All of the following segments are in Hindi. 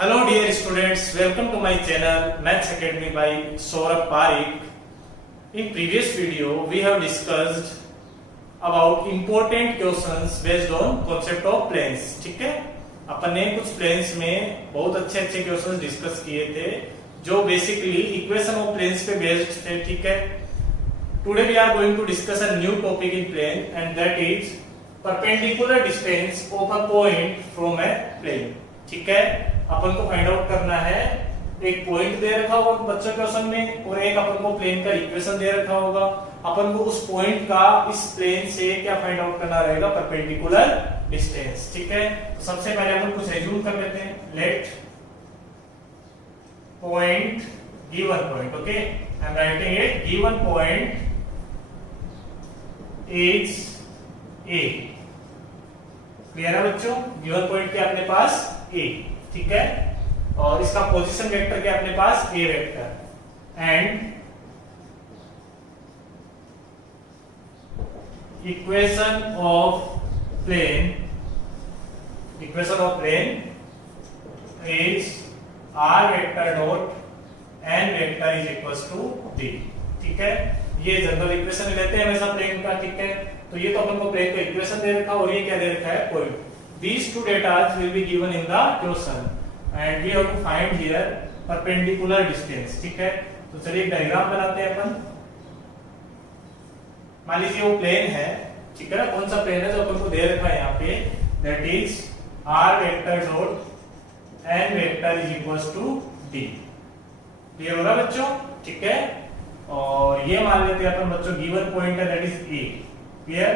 Hello dear students, welcome to my channel Maths Academy by Saurabh Parikh. In previous video we have discussed about important questions based on concept of planes. ठीक है, अपन ने कुछ प्लेन्स में बहुत अच्छे अच्छे क्वेश्चंस डिस्कस किए थे जो बेसिकली इक्वेशन ऑफ प्लेन्स पे बेस्ड थे. ठीक है, today we are going to discuss a new topic in plane and that is perpendicular distance of a point from a plane. ठीक है, अपन को फाइंड आउट करना है, एक पॉइंट दे रखा होगा बच्चों क्वेश्चन में और एक अपन को प्लेन का इक्वेशन दे रखा होगा. अपन को उस पॉइंट का इस प्लेन से क्या फाइंड आउट करना रहेगा, परपेंडिकुलर डिस्टेंस. ठीक है, तो सबसे पहले अपन कुछ एज्यूम कर लेते हैं. Let point given point, okay, I am writing it, given point is a. Clear है बच्चों, गिवन पॉइंट क्या अपने पास ए. ठीक है, और इसका पोजीशन वेक्टर क्या अपने पास a vector and equation of plane is r vector dot n vector is equals to d. ठीक है, ये जनरल इक्वेशन लेते हैं हमेशा प्लेन का. ठीक है, तो ये तो अपन को प्लेन का इक्वेशन दे रखा और ये क्या दे रखा है, point. These two data will be given in the question and we have to find here perpendicular distance. ठीक है, तो चलिए एक डायग्राम बनाते हैं अपन. मान लीजिए वो प्लेन है. ठीक है, कौन सा प्लेन है जो अपन को दे रखा है यहाँ पे, that is r vector dot n vector is equals to d. Clear हो रहा बच्चों. ठीक है, और ये मान लेते हैं अपन बच्चों गिवन पॉइंट है दैट इज a. क्लियर,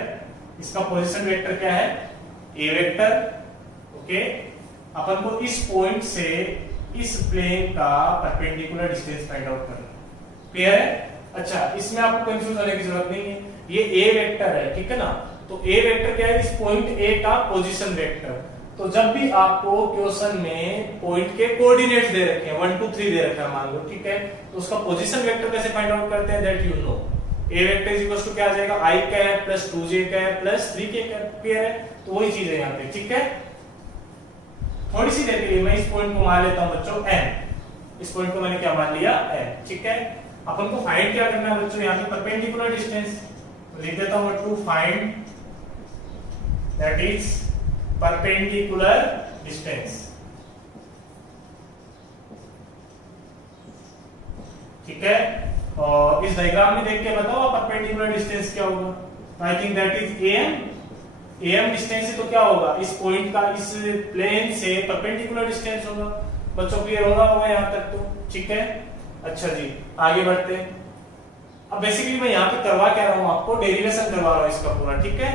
इसका पोजीशन वेक्टर क्या है, ए वेक्टर. ओके, अपन को इस पॉइंट से इस प्लेन का परपेंडिकुलर डिस्टेंस फाइंड आउट करना. क्लियर है. अच्छा, इसमें आपको कंफ्यूज होने की जरूरत नहीं है, ये ए वेक्टर है. ठीक है ना, तो ए वेक्टर क्या है, इस पॉइंट ए का पोजीशन वेक्टर. तो जब भी आपको क्वेश्चन में पॉइंट के कोऑर्डिनेट्स दे रखे हैं 1 2 3 दे रखा है मान लो, ठीक है, तो उसका पोजीशन वेक्टर कैसे फाइंड आउट करते हैं, that you know. A vector is equal to क्या आ जाएगा, i cap plus 2j cap plus 3k cap. Clear है, तो वही चीज है यहाँ पे. ठीक है, थोड़ी सी देर के लिए मैं इस पॉइंट को मान लेता हूं बच्चों n. इस पॉइंट को मैंने क्या मान लिया, n. ठीक है, अपन को फाइंड क्या करना है बच्चों, यहाँ पे परपेंडिकुलर डिस्टेंस. लिख देता हूं to find that is perpendicular distance. ठीक है, और इस डायग्राम में देख के बताओ परपेंडिकुलर डिस्टेंस क्या होगा. I think that is am. am distance से तो क्या होगा, इस पॉइंट का इस प्लेन से परपेंडिकुलर डिस्टेंस होगा. बच्चों क्लियर हो रहा होगा यहाँ तक तो. ठीक है, अच्छा जी आगे बढ़ते हैं. अब बेसिकली मैं यहाँ पे करवा क्या रहा हूँ, आपको डेरिवेशन करवा रहा हूँ इसका पूरा. ठीक है,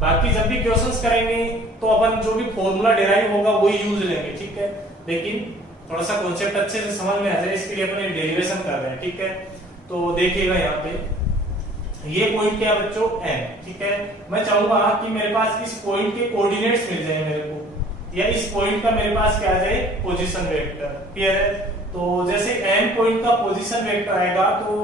बाकी जब भी क्वेश्चंस करेंगे तो अपन जो भी फॉर्मूला डेराइव होगा वही यूज लेंगे. ठीक है, लेकिन थोड़ा सा कॉन्सेप्ट अच्छे से समझ में आ जाए इसके लिए अपन डेरिवेशन कर रहे हैं. ठीक है, तो देखिएगा यहाँ पे ये पॉइंट क्या बच्चों, n. ठीक है, मैं चाहूंगा कि मेरे पास इस पॉइंट के कोऑर्डिनेट्स मिल जाए मेरे को, या इस पॉइंट का मेरे पास क्या आ जाए, पोजीशन वेक्टर. क्लियर है, तो जैसे m पॉइंट का पोजीशन वेक्टर आएगा तो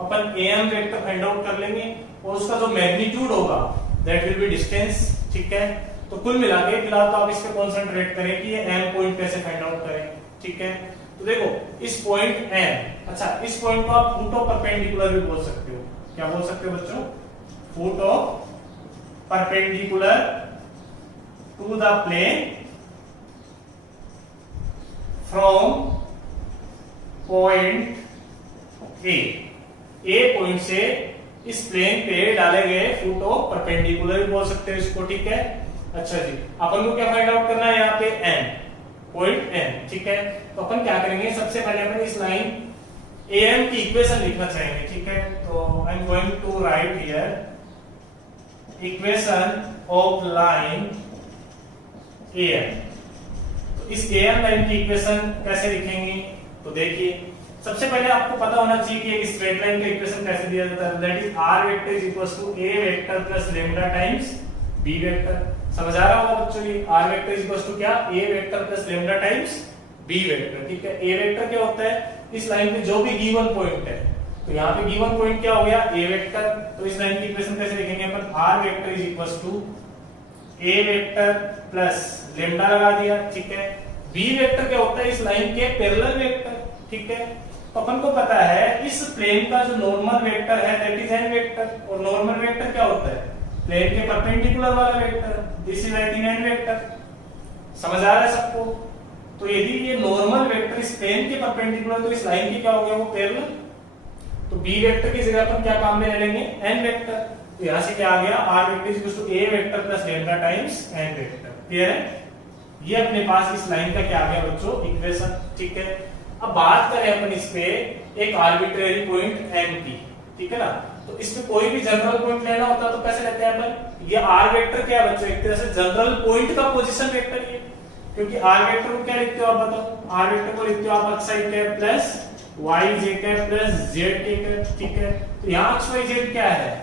अपन am वेक्टर फाइंड आउट कर लेंगे और उसका जो मैग्नीट्यूड होगा दैट विल बी डिस्टेंस. ठीक है, तो कुल मिला के फिलहाल तो आप इस पे कंसंट्रेट करें कि ये m पॉइंट कैसे फाइंड आउट करें. ठीक है, तो देखो इस पॉइंट m, अच्छा इस पॉइंट को आप फुट ऑफ परपेंडिकुलर भी बोल सकते हो. क्या बोल सकते हो बच्चों, foot of perpendicular to the plane from point A point से इस प्लेन पे डाले गए फुट ऑफ परपेंडिकुलर भी बोल सकते हो इसको. ठीक है, अच्छा जी अपन को क्या फाइंड आउट करना है यहाँ पे, n पॉइंट n. ठीक है, तो अपन क्या करेंगे, सबसे पहले अपन इस लाइन am की इक्वेशन लिखना चाहेंगे. ठीक है, तो I am going to write here equation of line am. तो इस am लाइन की इक्वेशन कैसे लिखेंगे, तो देखिए सबसे पहले आपको पता होना चाहिए कि एक स्ट्रेट लाइन का इक्वेशन कैसे दिया जाता है, that is r vector is equals to a vector plus lambda times b vector. समझ आ रहा होगा बच्चों, ये r vector is equals to क्या, a vector plus lambda times b vector. ठीक है, a वेक्टर क्या होता है, इस लाइन पे जो भी गिवन पॉइंट है, तो यहाँ पे गिवन पॉइंट क्या हो गया, a वेक्टर. तो इस लाइन की इक्वेशन कैसे लिखेंगे अपन, r vector is equals to a vector plus lambda लगा दिया. ठीक है, बी वेक्टर क्या होता है, इस लाइन के पैरेलल वेक्टर, ठीक है। तो अपन को पता है इस प्लेन का जो नॉर्मल वेक्टर है दैट इज एन वेक्टर, और नॉर्मल वेक्टर क्या होता है, प्लेन के परपेंडिकुलर वाला vector, this is I think n vector. समझ आ रहा है सबको? तो यदि ये नॉर्मल वेक्टर इस प्लेन के परपेंडिकुलर, तो इस लाइन के क्या हो गया, वो पैरेलल। तो बी वेक्टर की जगह अपन क्या काम में ले लेंगे, एन वेक्टर। तो यहां से क्या आ गया, r vector is equal to a vector plus lambda times n vector. Clear है? ये अपने पास इस लाइन का क्या आ गया बच्चों, इक्वेशन, ठीक है। अब बात करें अपन इस पे एक आर्बिट्रेरी पॉइंट एम की, ठीक है ना। तो इसमें कोई भी जनरल पॉइंट लेना होता तो कैसे लेते हैं अपन, ये आर वेक्टर क्या है बच्चों, एक तरह से जनरल पॉइंट का पोजीशन वेक्टर ये, क्योंकि आर वेक्टर को क्या लिखते हो आप बताओ, आर वेक्टर को लिखते हो आप x i cap plus y j cap plus z k cap, ठीक है। तो यहाँ x y z क्या है,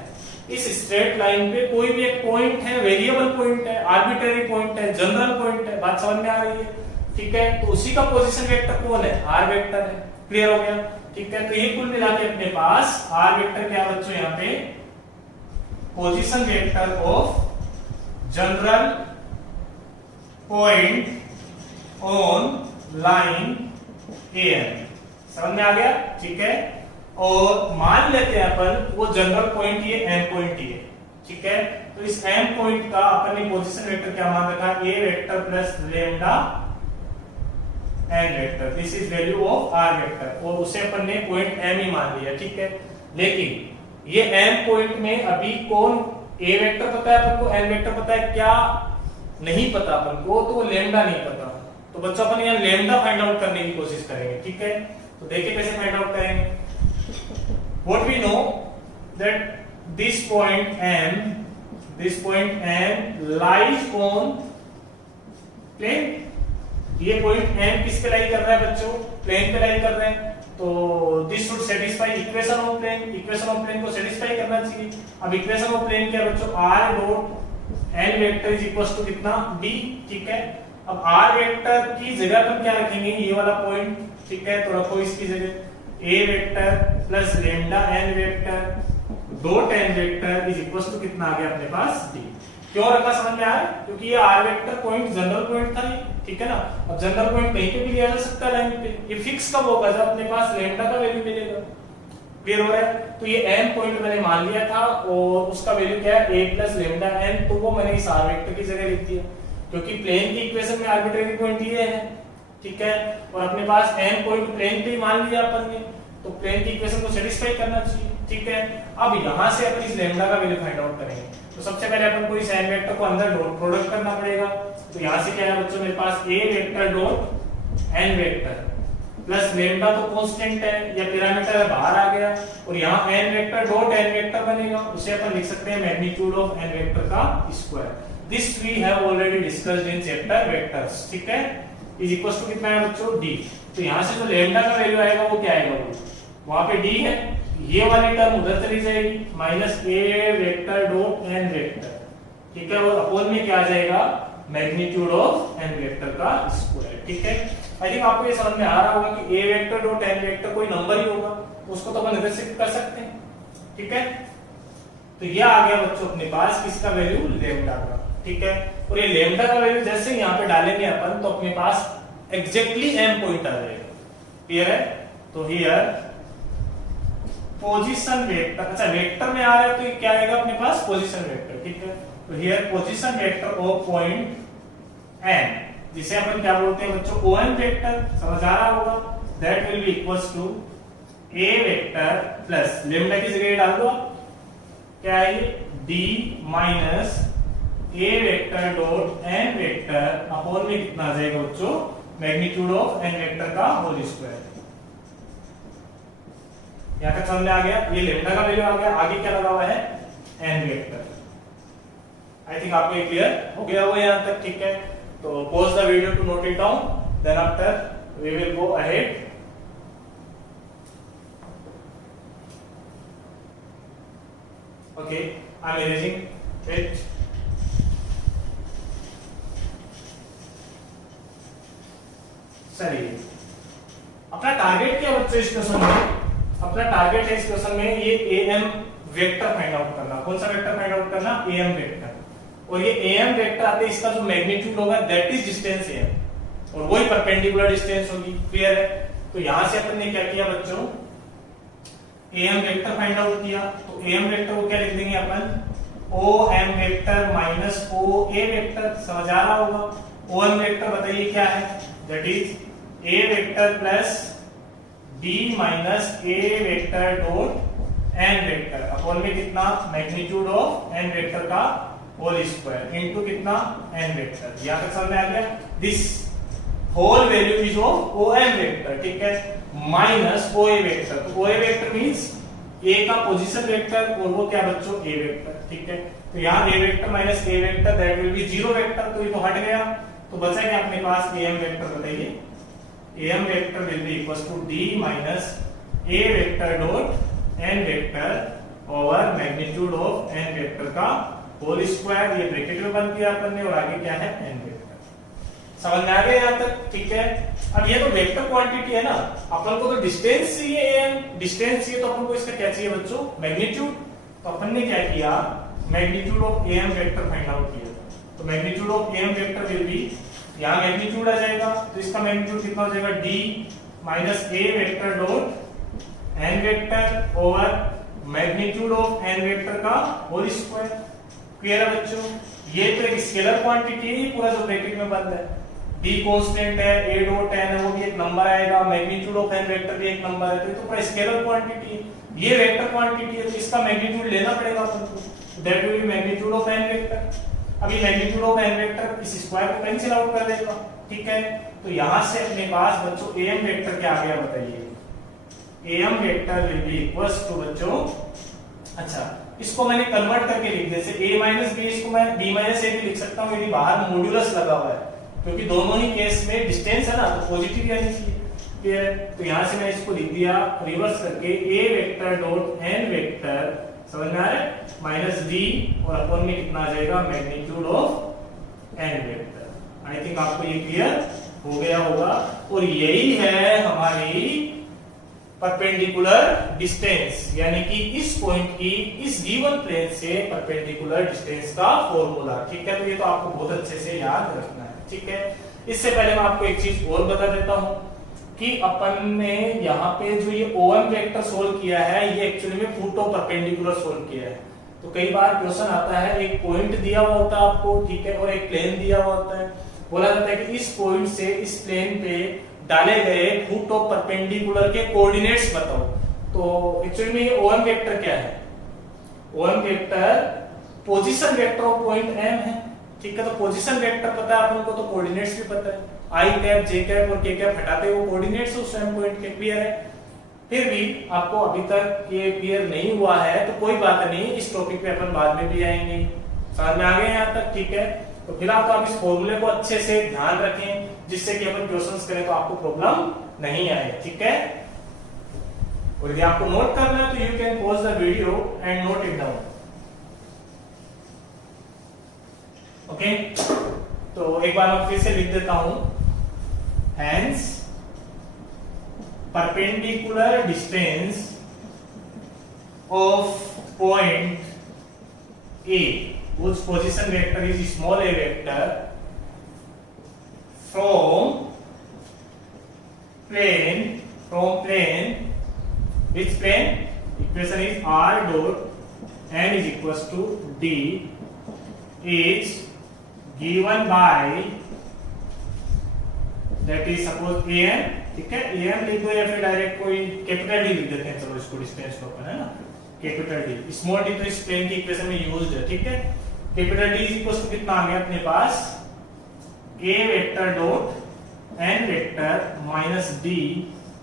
इस स्ट्रेट लाइन पे कोई भी एक पॉइंट है, वेरिएबल पॉइंट है, आर्बिट्रेरी पॉइंट है, जनरल पॉइंट है, बात समझ में आ रही है, ठीक है। तो उसी का पोजीशन वेक्टर कौन है, आर वेक्टर है। क्लियर हो गया, ठीक है। तो ये कुल मिला के अपने पास आर वेक्टर क्या बच्चों, यहाँ पे position vector of general point on line n. समझ में आ गया, ठीक है। और मान लेते हैं अपन वो जनरल पॉइंट ये एम पॉइंट ये, ठीक है। तो इस एम पॉइंट का अपन ने पोजीशन वेक्टर क्या मान रखा, a vector plus lambda n vector, this is value of r vector, और उसे अपन ने पॉइंट एम ही मान लिया, ठीक है। लेकिन ये एम पॉइंट में अभी कौन, ए वेक्टर पता है अपन को, एन वेक्टर पता है, क्या नहीं पता अपन को, तो वो लैम्डा नहीं पता। तो बच्चों अपन यहाँ लैम्डा फाइंड आउट करने की कोशिश करेंगे, ठीक है। तो देखिए कैसे फाइंड आउट करेंगे। What we know that this point M lies on plane। ये पॉइंट M किस पे लाई कर रहा है बच्चों, प्लेन पे लाई कर रहे हैं। तो this should satisfy equation of plane, equation of plane को सेटिस्फाई करना चाहिए। अब इक्वेशन ऑफ प्लेन क्या बच्चों, r dot n vector is equal to कितना, d, ठीक है। अब r वेक्टर की जगह पर क्या रखेंगे, ये वाला पॉइंट, ठीक है। तो रखो इसकी जगह a vector plus lambda n vector dot n vector is equal to कितना आ गया अपने पास, d। क्यों रखा समझ में आया, क्योंकि ये r vector point general point था ये, ठीक है ना। अब जनरल पॉइंट कहीं पे भी लिया जा सकता है लाइन पे, ये फिक्स कब होगा, जब अपने पास लैम्डा का वैल्यू मिलेगा। क्लियर हो रहा है? तो ये n पॉइंट मैंने मान लिया था, और उसका वैल्यू क्या है, a प्लस लैम्डा n, तो वो मैंने इस r वेक्टर की जगह लिख दिया, क्योंकि प्लेन की इक्वेशन में आर्बिट्रेरी पॉइंट ये है, ठीक है। और अपने पास n पॉइंट प्लेन पे ही मान लिया अपन ने, तो प्लेन की इक्वेशन को सेटिस्फाई करना चाहिए, ठीक है। अब यहां से अपन इस लैम्डा का वैल्यू फाइंड आउट करेंगे। तो सबसे पहले अपन को इस n वेक्टर को अंदर डॉट प्रोडक्ट करना पड़ेगा। तो यहां से क्या है बच्चों, मेरे पास a vector dot n vector plus lambda तो कांस्टेंट है या पैरामीटर है, बाहर आ गया, और यहाँ n vector dot n vector बनेगा, उसे अपन लिख सकते हैं मैग्नीट्यूड ऑफ n वेक्टर का square. This we have already discussed in chapter vectors, ठीक है। इज इक्वल टू कितना है बच्चों, d। तो यहाँ से जो लैम्डा का वैल्यू आएगा वो क्या आएगा, वो वहां पे d है, ये वाली टर्म उधर चली जाएगी, minus a vector dot n vector, ठीक है। और अपोन में क्या आ जाएगा, मैग्नीट्यूड ऑफ n वेक्टर का स्क्वायर, ठीक है। आई थिंक आपको ये समझ में आ रहा होगा कि a vector dot n vector कोई नंबर ही होगा, उसको तो अपन निर्देशित कर सकते हैं, ठीक है। तो ये आ गया बच्चों अपने पास किसका वैल्यू, लैम्डा का, ठीक है। और ये लैम्डा का वैल्यू जैसे यहाँ पे डालेंगे अपन, तो अपने पास एग्जैक्टली m पॉइंट आ जाएगा। क्लियर है? तो हियर पोजीशन वेक्टर, अच्छा वेक्टर में आ रहा है तो ये क्या आएगा अपने पास, पोजीशन वेक्टर, ठीक है। तो here position vector of point n, जिसे अपन क्या बोलते हैं बच्चों, ON वेक्टर, समझ आ रहा होगा, that will be equals to a vector plus lambda की जगह डाल दो, क्या है ये, d minus a vector dot n vector upon में कितना आ जाएगा बच्चों, मैग्नीट्यूड ऑफ n वेक्टर का होल स्क्वायर। यहाँ तक समझ में आ गया, ये लैम्डा का वैल्यू आ गया, आगे क्या लगा हुआ है, n वेक्टर। आई थिंक आपको ये क्लियर हो गया होगा यहाँ तक, ठीक है। तो pause the video to note it down, then after we will go ahead. Okay, I am erasing it. चलिए, अपना टारगेट क्या बच्चों इस क्वेश्चन में, अपना टारगेट है इस क्वेश्चन में ये am वेक्टर फाइंड आउट करना। कौन सा वेक्टर फाइंड आउट करना, am वेक्टर। और ये am वेक्टर आते इसका जो मैग्नीट्यूड होगा दैट इज डिस्टेंस am, और वही परपेंडिकुलर डिस्टेंस होगी। क्लियर है? तो यहां से अपन ने क्या किया बच्चों, am वेक्टर फाइंड आउट किया। तो am वेक्टर को क्या लिख देंगे अपन, om vector minus oa vector. समझ आ रहा होगा? om वेक्टर बताइए क्या है, that is a vector plus b minus a vector dot n vector upon में कितना, मैग्नीट्यूड ऑफ n वेक्टर का होल स्क्वायर इनटू कितना, n वेक्टर। यहां तक समझ में आ गया? This whole value is of om vector, ठीक है, माइनस oa वेक्टर। तो oa वेक्टर मींस a का पोजीशन वेक्टर और वो क्या बच्चों, a वेक्टर, ठीक है। तो यहाँ a vector minus a vector that will be 0 vector, तो ये तो हट गया। तो बचा क्या अपने पास, am वेक्टर। बताइए am vector will be equal to d minus a vector dot n vector over magnitude of n vector का होल स्क्वायर। ये ब्रैकेट में बंद किया अपन ने और आगे क्या है, n वेक्टर। समझ में आ गया यहाँ तक? ठीक है। अब ये तो वेक्टर क्वांटिटी है ना, अपन को तो डिस्टेंस चाहिए, am डिस्टेंस चाहिए, तो अपन को इसका क्या चाहिए बच्चों, मैग्नीट्यूड। तो अपन ने क्या किया, magnitude of am vector find out किया। तो magnitude of am vector will B, यहाँ मैग्नीट्यूड आ जाएगा तो इसका मैग्नीट्यूड कितना हो जाएगा, d minus a vector dot n vector over magnitude of n vector का होल स्क्वायर। क्लियर है बच्चों? ये तो एक स्केलर क्वांटिटी है पूरा जो ब्रैकेट में बंद है। d कांस्टेंट है, a डॉट n है, वो भी एक नंबर आएगा, मैग्नीट्यूड ऑफ n वेक्टर भी एक नंबर है, तो ये तो पूरा स्केलर क्वांटिटी है। ये वेक्टर क्वांटिटी है तो इसका मैग्नीट्यूड लेना पड़ेगा अपन को, that will B magnitude of n vector. अभी मैग्नीट्यूड ऑफ n वेक्टर इस स्क्वायर को कैंसिल आउट कर देगा, ठीक है। तो यहां से अपने पास बच्चों am वेक्टर क्या आ गया बताइए, am vector will be equals to बच्चों, अच्छा इसको मैंने कन्वर्ट करके लिख दिया, जैसे a माइनस b, इसको मैं b माइनस a भी लिख सकता हूं यदि बाहर मॉड्यूलस लगा हुआ है, क्योंकि दोनों ही केस में डिस्टेंस है ना, तो पॉजिटिव आनी चाहिए। क्लियर है? तो यहां से मैं इसको लिख दिया रिवर्स करके, a vector dot n vector, समझ में आ रहा है, माइनस d और अपॉन में कितना आ जाएगा, magnitude of n vector. I think आपको ये क्लियर हो गया होगा। और यही है हमारी परपेंडिकुलर डिस्टेंस, यानी कि इस पॉइंट की इस गिवन प्लेन से परपेंडिकुलर डिस्टेंस का फॉर्मूला, ठीक है। तो ये तो आपको बहुत अच्छे से याद रखना है, ठीक है। इससे पहले मैं आपको एक चीज और बता देता हूं कि अपन ने यहाँ पे जो ये OM वेक्टर सोल्व किया है, ये एक्चुअली में फुट ऑफ परपेंडिकुलर सोल्व किया है। तो कई बार क्वेश्चन आता है, एक पॉइंट दिया हुआ होता है आपको, ठीक है, और एक प्लेन दिया हुआ होता है, बोला जाता है कि इस पॉइंट से इस प्लेन पे डाले गए फुट ऑफ परपेंडिकुलर के कोऑर्डिनेट्स बताओ। तो एक्चुअली में ये OM वेक्टर क्या है, OM vector position vector of point M है, ठीक है। तो पोजीशन वेक्टर पता है अपन को, तो कोऑर्डिनेट्स भी पता है, i कैप, j कैप और k कैप हटाते वो कोऑर्डिनेट्स उस M पॉइंट के। क्लियर है? फिर भी आपको अभी तक ये क्लियर नहीं हुआ है तो कोई बात नहीं, इस टॉपिक पे अपन बाद में भी आएंगे। समझ में आ गए यहाँ तक? ठीक है। तो फिलहाल तो आप इस फॉर्मूले को अच्छे से ध्यान रखें, जिससे कि अपन क्वेश्चंस करें तो आपको प्रॉब्लम नहीं आए, ठीक है। और यदि आपको नोट करना है तो you can pause the video and note it down, okay. तो एक बार मैं फिर से लिख देता हूं, hence perpendicular distance of point A, whose position vector is small a vector, from plane, which plane? Equation is r dot n is equals to d, is given by, that is suppose an, ठीक है, am लिख दो या फिर डायरेक्ट कोई कैपिटल डी लिख देते हैं, चलो इसको डिस्टेंस को अपन, है ना, कैपिटल डी। स्मॉल डी तो इस प्लेन की इक्वेशन में यूज्ड है, ठीक है। Capital D is equal to कितना आ गया अपने पास, a vector dot n vector minus d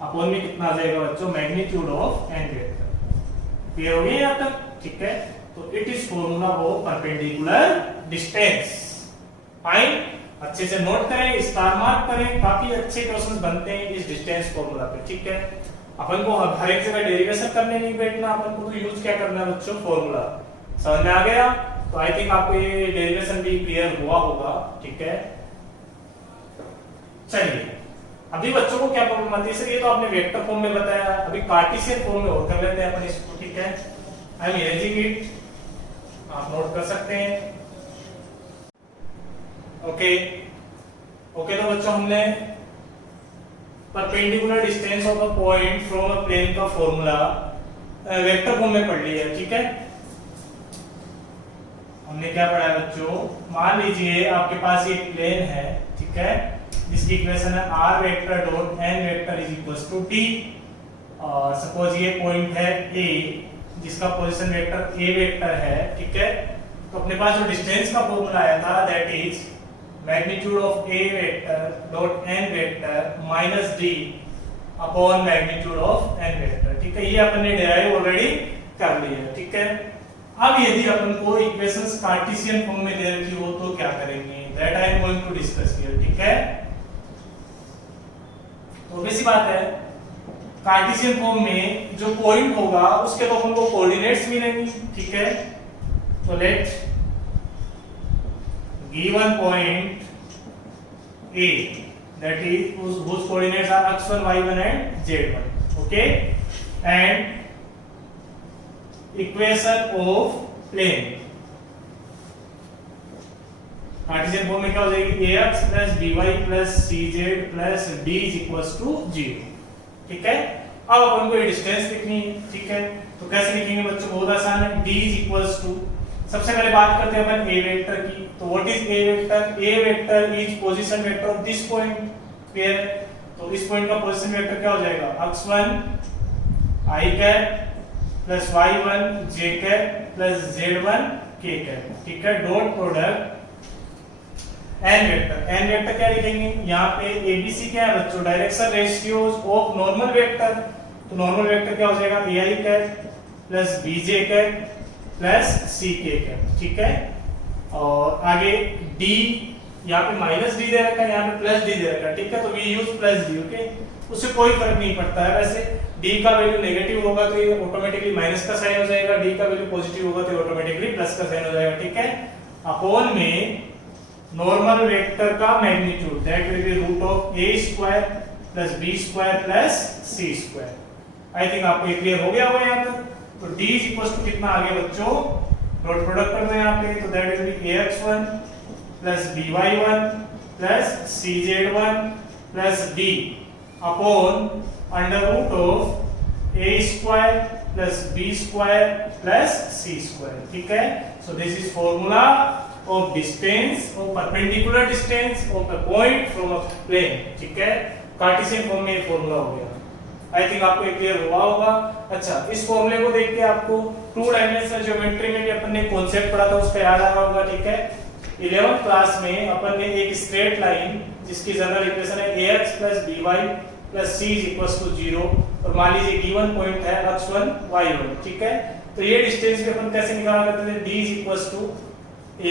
upon में कितना आ जाएगा बच्चों, magnitude of n vector. Clear हो गया यहाँ तक? ठीक है। तो it is formula of perpendicular distance. Fine, अच्छे से नोट करें, स्टार मार्क करें, काफी अच्छे क्वेश्चंस बनते हैं इस डिस्टेंस फॉर्मूला पे, ठीक है। अपन को हर एक जगह डेरिवेशन करने नहीं बैठना, अपन को तो यूज क्या करना है बच्चों, फॉर्मूला। समझ में आ गया? तो आई थिंक आपको ये डेरिवेशन भी क्लियर हुआ होगा, ठीक है। चलिए अभी बच्चों को क्या प्रॉब्लम आती है सर, ये तो आपने वेक्टर फॉर्म में बताया, अभी कार्टेशियन फॉर्म में और कर लेते हैं अपन इसको, ठीक है। आई एम इरेजिंग इट, आप नोट कर सकते हैं, ओके। ओके, तो बच्चों हमने perpendicular distance of a point from a plane का फॉर्मूला वेक्टर फॉर्म में पढ़ लिया है। ठीक है, हमने क्या पढ़ा है बच्चों, मान लीजिए आपके पास एक प्लेन है, ठीक है, जिसकी इक्वेशन है r vector dot n vector is equals to t। और सपोज ये पॉइंट है a जिसका पोजीशन वेक्टर a वेक्टर है, ठीक है, तो अपने पास जो डिस्टेंस का फॉर्मूला आया था that is magnitude of a vector dot n vector minus d upon magnitude of n vector. ठीक है, ये अपन ने डिराइव ऑलरेडी कर लिया है। ठीक है, अब यदि अपन को इक्वेशंस कार्टेशियन फॉर्म में दे रखी हो तो क्या करेंगे, that I am going to discuss here. ठीक है, तो वैसी बात है, कार्टेशियन फॉर्म में जो पॉइंट होगा उसके तो अपन को कोऑर्डिनेट्स मिलेंगे। ठीक है, तो let given point A that is whose coordinates are x1 y1 and z1, okay, and equation of plane Cartesian form में क्या हो जाएगी, ax plus by plus cz plus d is equals to 0। ठीक है, अब अपन को ये डिस्टेंस लिखनी है। ठीक है, तो कैसे लिखेंगे बच्चों, बहुत आसान है, d is equals to, सबसे पहले बात करते हैं अपन a वेक्टर की। तो what is a vector, a vector is position vector of this point, clear. तो इस पॉइंट का पोजीशन वेक्टर क्या हो जाएगा, x1 i cap plus y1 j cap plus z1 k cap. ठीक है, dot product n vector, n vector क्या लिखेंगे, यहाँ पे abc क्या है बच्चों, direction ratios of normal vector. तो नॉर्मल वेक्टर क्या हो जाएगा, ai cap plus bj cap plus ck cap. ठीक है, और आगे d, यहाँ पे माइनस d दे रखा है, यहाँ पे प्लस d दे रखा है। ठीक है, तो we use plus d, okay, उससे कोई फर्क नहीं पड़ता है। वैसे d का वैल्यू नेगेटिव होगा तो ये ऑटोमेटिकली माइनस का साइन हो जाएगा, d का वैल्यू पॉजिटिव होगा तो ऑटोमेटिकली प्लस का साइन हो जाएगा। ठीक है, अपॉन में नॉर्मल वेक्टर का magnitude that will be root of a square plus b square plus c square. I think आपको ये क्लियर हो गया होगा यहाँ तक। तो d इज इक्वल टू कितना आ गया बच्चों, डॉट प्रोडक्ट कर दो यहाँ पे, तो that will be ax1 plus by1 plus cz1 plus d upon under root of a square plus b square plus c square. ठीक है, so this is formula of distance of perpendicular distance of a point from a plane. ठीक है, कार्टेशियन फॉर्म में ये फॉर्मूला हो गया। आई थिंक आपको क्लियर हुआ होगा। अच्छा, इस फॉर्मूले को देख के आपको टू डायमेंशनल ज्योमेट्री में भी अपन ने कॉन्सेप्ट पढ़ा था, उसका याद आ रहा होगा। ठीक है, 11th क्लास में अपन ने एक स्ट्रेट लाइन जिसकी जनरल इक्वेशन है ax by plus c is equals to 0 और मान लीजिए गिवन पॉइंट है x1 y1। ठीक है, तो ये डिस्टेंस भी अपन कैसे निकाला करते थे, d is equals to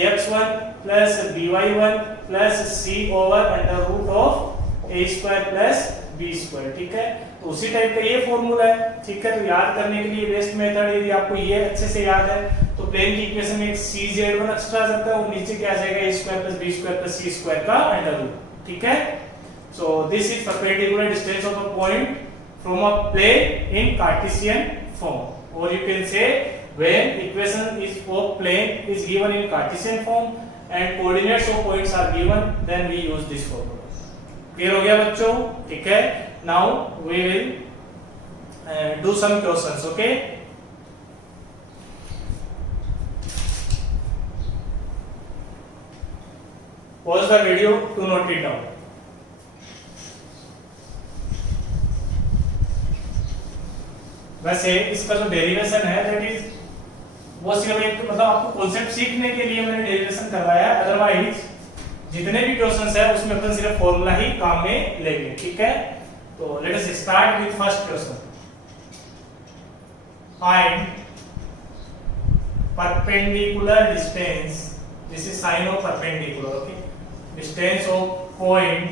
ax1 plus by1 plus c over under root of a square plus b square। ठीक है, तो उसी टाइप का ये फॉर्मूला है। ठीक है, तो याद करने के लिए बेस्ट मेथड, यदि आपको ये अच्छे से याद है तो प्लेन की इक्वेशन में एक cz1 एक्स्ट्रा आ जाता है और नीचे क्या आ जाएगा a square plus b square plus c square का अंडर रूट। ठीक है, so this is perpendicular distance of a point from a plane in Cartesian form, or you can say when equation is of plane is given in Cartesian form and coordinates of points are given, then we use this formula। Clear हो गया बच्चों? ठीक है, now we will do some questions, okay? Pause the video to note it down। वैसे इसका जो डेरिवेशन है दैट इज वो सिर्फ एक मतलब आपको कॉन्सेप्ट सीखने के लिए मैंने डेरिवेशन करवाया है, अदरवाइज जितने भी क्वेश्चंस है उसमें अपन सिर्फ फॉर्मूला ही काम में लेंगे। ठीक है, तो let us start with first question. Find perpendicular distance, this is sine of perpendicular, okay, distance of point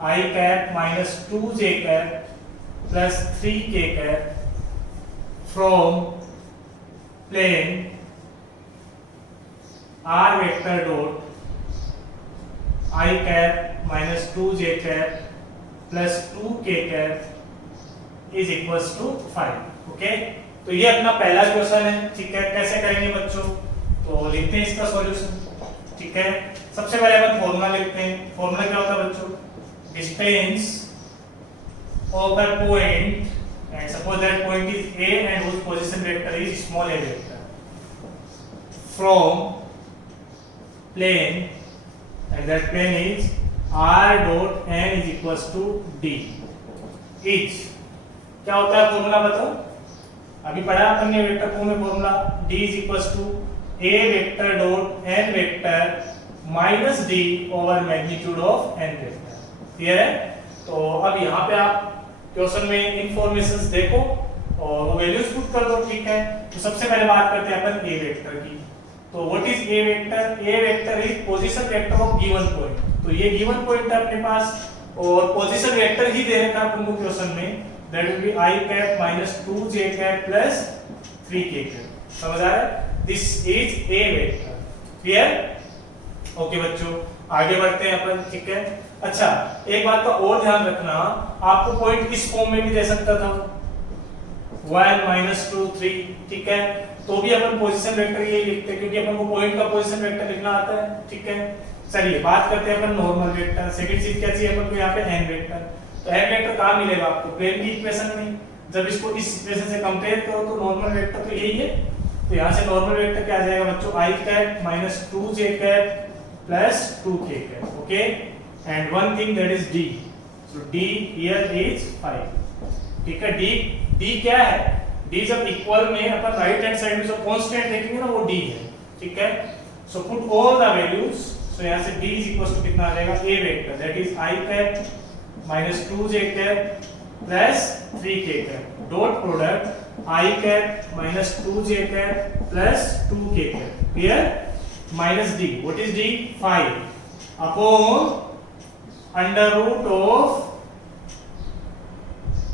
i cap minus 2j cap plus 3k cap from plane r vector dot I cap minus 2j cap plus 2k cap is equals to 5। Okay, तो ये अपना पहला क्वेश्चन है। ठीक है, कैसे करेंगे बच्चों, तो लिखते हैं इसका सॉल्यूशन। ठीक है, सबसे पहले अपन फॉर्मूला लिखते हैं। फॉर्मूला क्या होता है बच्चों? Distance of a point and suppose that point is A and whose position vector is small a vector from plane and that plane is r dot n is equals to d is क्या होता है फॉर्मूला बताओ? अभी पढ़ा अपन ने वेक्टर फॉर्म में formula d is equals to a vector dot n vector minus d over magnitude of n vector। Clear है? तो अब यहाँ पे आप क्वेश्चन में इंफॉर्मेशंस देखो और वो वैल्यूज पुट कर दो। ठीक है, तो सबसे पहले बात करते हैं अपन ए वेक्टर की। तो what is a vector? A vector is position vector of given point. तो ये गिवन पॉइंट है अपने पास और पोजीशन वेक्टर ही दे रखा है अपन को क्वेश्चन में, that will B i cap minus 2j cap plus 3k cap. समझ आ रहा है? This is a vector. Clear? Okay बच्चों, आगे बढ़ते हैं अपन। ठीक है, अच्छा एक बात का और ध्यान रखना, आपको पॉइंट इस फॉर्म में भी दे सकता था 1 -2 3। ठीक है, तो भी अपन पोजीशन वेक्टर ये लिखते हैं क्योंकि अपन को पॉइंट का पोजीशन वेक्टर लिखना आता है। ठीक है, चलिए बात करते हैं अपन नॉर्मल वेक्टर। सेकंड चीज क्या चाहिए अपन को यहाँ पे n वेक्टर। तो n वेक्टर कहाँ मिलेगा आपको? प्लेन की इक्वेशन में। जब इसको इस इक्वेशन से कंपेयर करो तो नॉर्मल वेक्टर तो यही है। तो यहाँ से नॉर्मल वेक्टर क्या आ जाएगा बच्चों? i cap minus 2j cap plus 2k cap. Okay, and one thing that is d, so d here is 5। ठीक है, d क्या है? d जब इक्वल में अपन राइट हैंड साइड में जो कांस्टेंट देखेंगे ना वो d है। ठीक है, so put all the values. So यहाँ से d is equals to कितना आ जाएगा? a vector that is i cap minus 2j cap plus 3k cap dot product i cap minus 2j cap plus 2k cap. Clear? Minus d, what is d? 5 upon under root of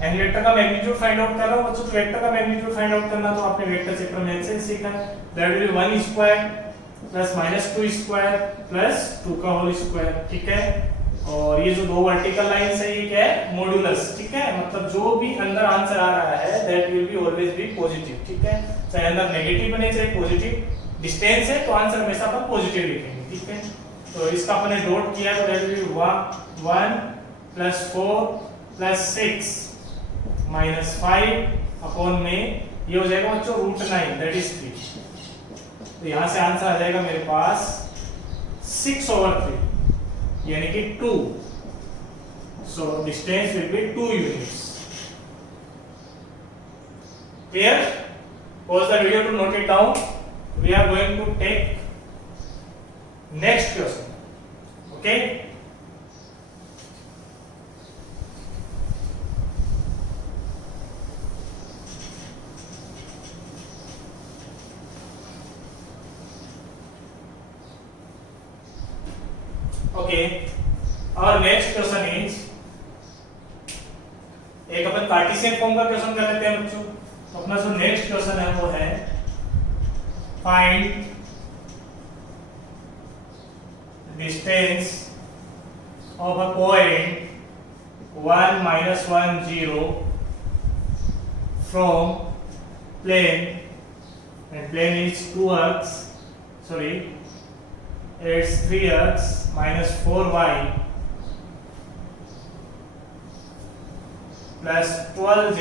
n. Vector का मैग्नीट्यूड फाइंड आउट कर रहा हूं बच्चों। तो वेक्टर का मैग्नीट्यूड फाइंड आउट करना तो आपने वेक्टर चैप्टर में से सीखा है, that will be 1 square plus minus 2 square plus 2 का होल स्क्वायर। ठीक है, और ये जो दो वर्टिकल लाइंस है ये क्या है? मॉड्यूलस। ठीक है, मतलब जो भी अंदर आंसर आ रहा है that will be always be positive. ठीक है, चाहे अंदर नेगेटिव बने चाहे पॉजिटिव। डिस्टेंस है तो आंसर हमेशा अपन पॉजिटिव लिखेंगे। ठीक है, तो इसका अपने डॉट किया तो that will be 1 plus 4 plus 6 minus 5 upon में ये हो जाएगा बच्चों रूट 9 दैट इज 3। तो यहां से आंसर आ जाएगा मेरे पास 6/3 यानी कि 2। So distance will be 2 units. Clear? Pause the video to note it down. We are going to take next question. Okay, okay, और नेक्स्ट क्वेश्चन इज एक अपन कार्टेशियन फॉर्म का क्वेश्चन कर लेते हैं बच्चों। तो अपना जो नेक्स्ट क्वेश्चन है वो है find distance of a point 1 -1 0 from plane and plane is 2x, sorry, it's 3x minus 4y plus 12z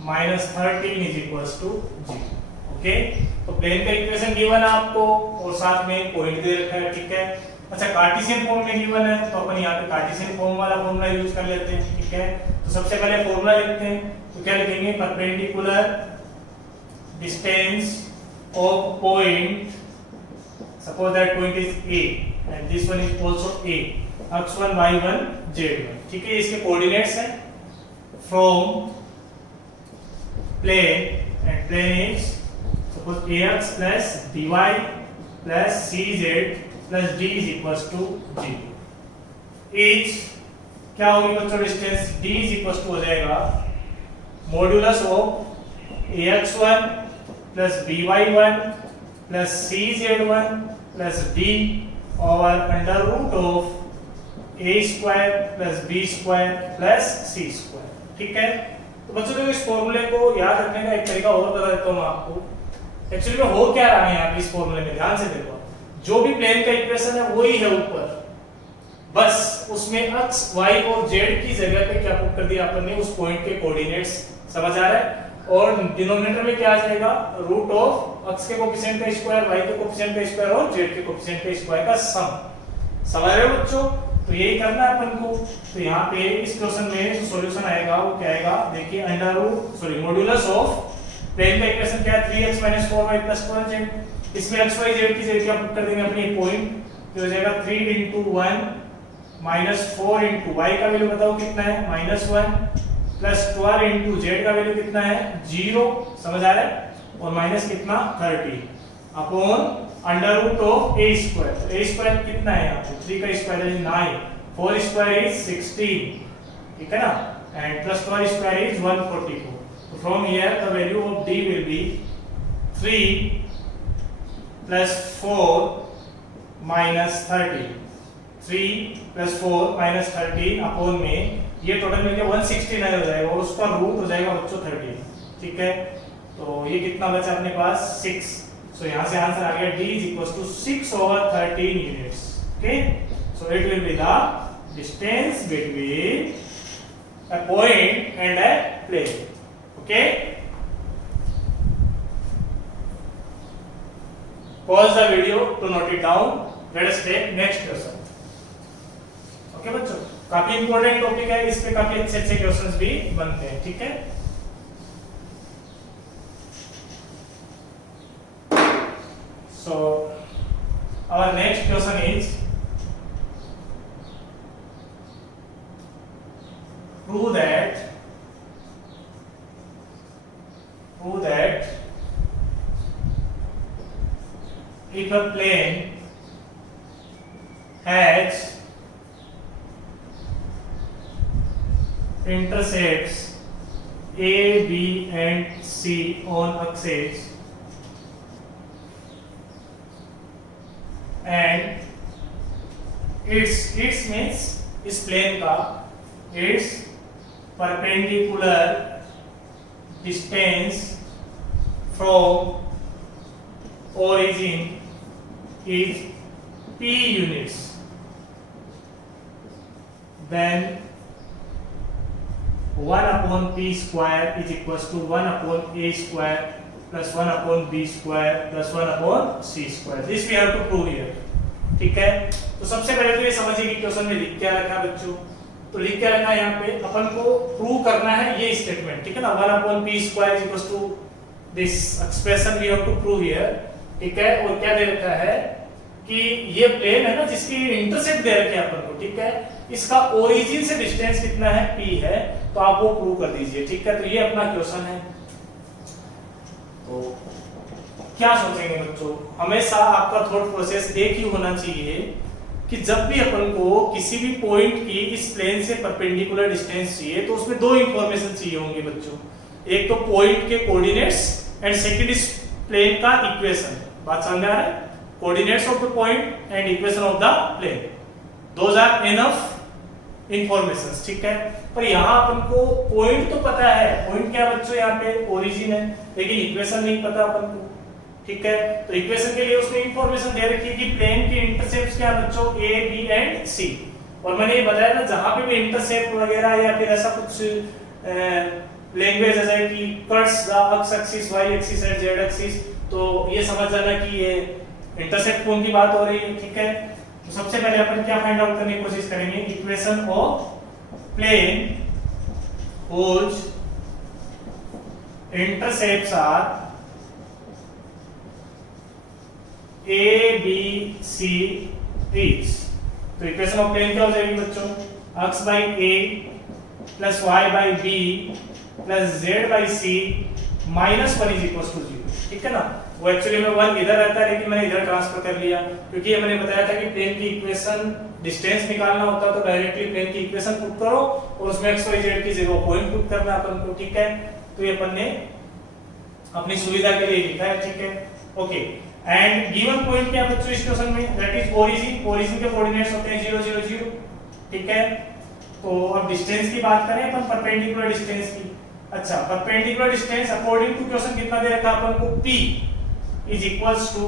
minus 13 is equals to 0। Okay, तो प्लेन का इक्वेशन गिवन है आपको और साथ में पॉइंट दे रखा है। ठीक है, अच्छा कार्टेशियन फॉर्म में गिवन है तो अपन यहाँ पे कार्टेशियन फॉर्म वाला फॉर्मूला यूज कर लेते हैं। ठीक है, तो सबसे पहले फॉर्मूला लिखते हैं। तो क्या लिखेंगे? Perpendicular distance of point, suppose that point is A and this one is also A, x1 y1 z1। ठीक है, इसके कोऑर्डिनेट्स हैं from plane and plane is suppose ax plus by plus cz plus d is equals to 0। Is क्या होगी बच्चों? Distance d is equals to हो जाएगा modulus of ax1 plus by1 plus cz1 plus d over under root of a square plus b square plus c square। ठीक है, तो बच्चों देखो इस फॉर्मूले को याद रखने का एक तरीका और बता देता हूं मैं आपको। एक्चुअली में हो क्या रहा है यहाँ पे इस फॉर्मूले में, ध्यान से देखो। जो भी प्लेन का इक्वेशन है वही है ऊपर, बस उसमें अक्ष y और z की जगह पे क्या पुट कर दिया अपन ने, उस पॉइंट के कोऑर्डिनेट्स। समझ आ रहा है? और डिनोमिनेटर में क्या आ जाएगा, रूट ऑफ अक्ष के कोएफिशिएंट का स्क्वायर, y के कोएफिशिएंट का स्क्वायर और z के कोएफिशिएंट का स्क्वायर का सम। समझ रहे हो बच्चों? तो यही करना है अपन को। तो यहाँ पे इस क्वेश्चन में जो सॉल्यूशन आएगा वो क्या आएगा, देखिए मॉड्यूलस ऑफ प्लेन का इक्वेशन क्या है, 3x 4y 12z। इसमें x y z की जगह क्या पुट कर देंगे अपने पॉइंट, जो हो जाएगा 3 × 1 -4 × y का वैल्यू बताओ कितना है, -1 प्लस 12 × z का वैल्यू कितना है, 0। समझ आ रहा है? और माइनस कितना, 30 upon under root of a square. तो a स्क्वायर कितना है यहाँ पे, 3 का स्क्वायर है 9, 4 स्क्वायर इज 16, ठीक है ना, एंड प्लस 12 स्क्वायर इज 144। तो from here the value of d will be 3 plus 4 minus 30, 3 plus 4 minus 13 upon में ये टोटल मिलके 169 हो जाएगा और उसका रूट हो जाएगा बच्चों 30, ठीक है। तो ये कितना बचा अपने पास, 6। सो यहाँ से आंसर आ गया d = 6/13 units. Okay, so it will be the distance between a point and a plane. Okay, pause the video to note it down. Let us take next question. Okay बच्चों, काफी इंपॉर्टेंट टॉपिक है, इस पे काफी अच्छे अच्छे क्वेश्चंस भी बनते हैं, ठीक है। So our next question is, prove that if a plane has intercepts A, B and C on axes and its means इस प्लेन का its perpendicular distance from origin is p units, then 1/p square is equals to 1/a square plus 1/b square plus 1/c square. This we have to prove here. ठीक है, तो सबसे पहले तो ये समझिए कि क्वेश्चन में लिख क्या रखा है बच्चों। तो लिख क्या रखा है यहाँ पे, अपन को प्रूव करना है ये स्टेटमेंट, ठीक है ना, 1/p square is equals to this expression we have to prove here, ठीक है। और क्या दे रखा है कि ये प्लेन है ना जिसकी इंटरसेप्ट दे रखी है अपन को, ठीक है, इसका ओरिजिन से डिस्टेंस कितना है, p है, तो आप वो प्रूव कर दीजिए, ठीक है। तो ये अपना क्वेश्चन है। तो क्या सोचेंगे बच्चों, हमेशा आपका थॉट प्रोसेस एक ही होना चाहिए कि जब भी अपन को किसी भी पॉइंट की इस प्लेन से परपेंडिकुलर डिस्टेंस चाहिए तो उसमें दो इंफॉर्मेशन चाहिए होंगे बच्चों, एक तो पॉइंट के कोऑर्डिनेट्स एंड सेकंड इस प्लेन का इक्वेशन। बात समझ आ रहा है, coordinates of the point and equation of the plane, those are enough informations, ठीक है। पर यहाँ अपन को पॉइंट तो पता है, पॉइंट क्या बच्चों यहाँ पे ओरिजिन है, लेकिन इक्वेशन नहीं पता अपन को, ठीक है। तो इक्वेशन के लिए उसमें इंफॉर्मेशन दे रखी है कि प्लेन के इंटरसेप्ट्स क्या बच्चों, ए, बी एंड सी। और मैंने ये बताया ना, जहां पे भी इंटरसेप्ट वगैरह या फिर ऐसा कुछ लैंग्वेज जैसे कि cuts the x axis, y axis and z axis, तो ये समझ जाना कि ये इंटरसेप्ट कोण की बात हो रही है, ठीक है। तो सबसे पहले अपन क्या फाइंड आउट करने की कोशिश करेंगे, equation of plane whose intercepts are A, B, C each। तो इक्वेशन ऑफ प्लेन क्या हो जाएगी बच्चों, x by A plus y by B plus z by C minus 1 is equals to 0, ठीक है ना। वो एक्चुअली में 1 इधर रहता है लेकिन मैंने इधर ट्रांसफर कर लिया, क्योंकि ये मैंने बताया था कि प्लेन की इक्वेशन डिस्टेंस निकालना होता है तो डायरेक्टली प्लेन की इक्वेशन पुट करो और उसमें x y z की जगह पॉइंट पुट करना अपन को, ठीक है। तो ये अपन ने अपनी सुविधा के लिए लिखा है, ठीक है, ओके। एंड गिवन पॉइंट क्या बच्चों इस क्वेश्चन में, दैट इज ओरिजिन। ओरिजिन के कोऑर्डिनेट्स होते हैं 0 0 0, ठीक है। तो अब डिस्टेंस की बात करें अपन, परपेंडिकुलर डिस्टेंस की। अच्छा, perpendicular distance according to question कितना दे रखा अपन को, p is equals to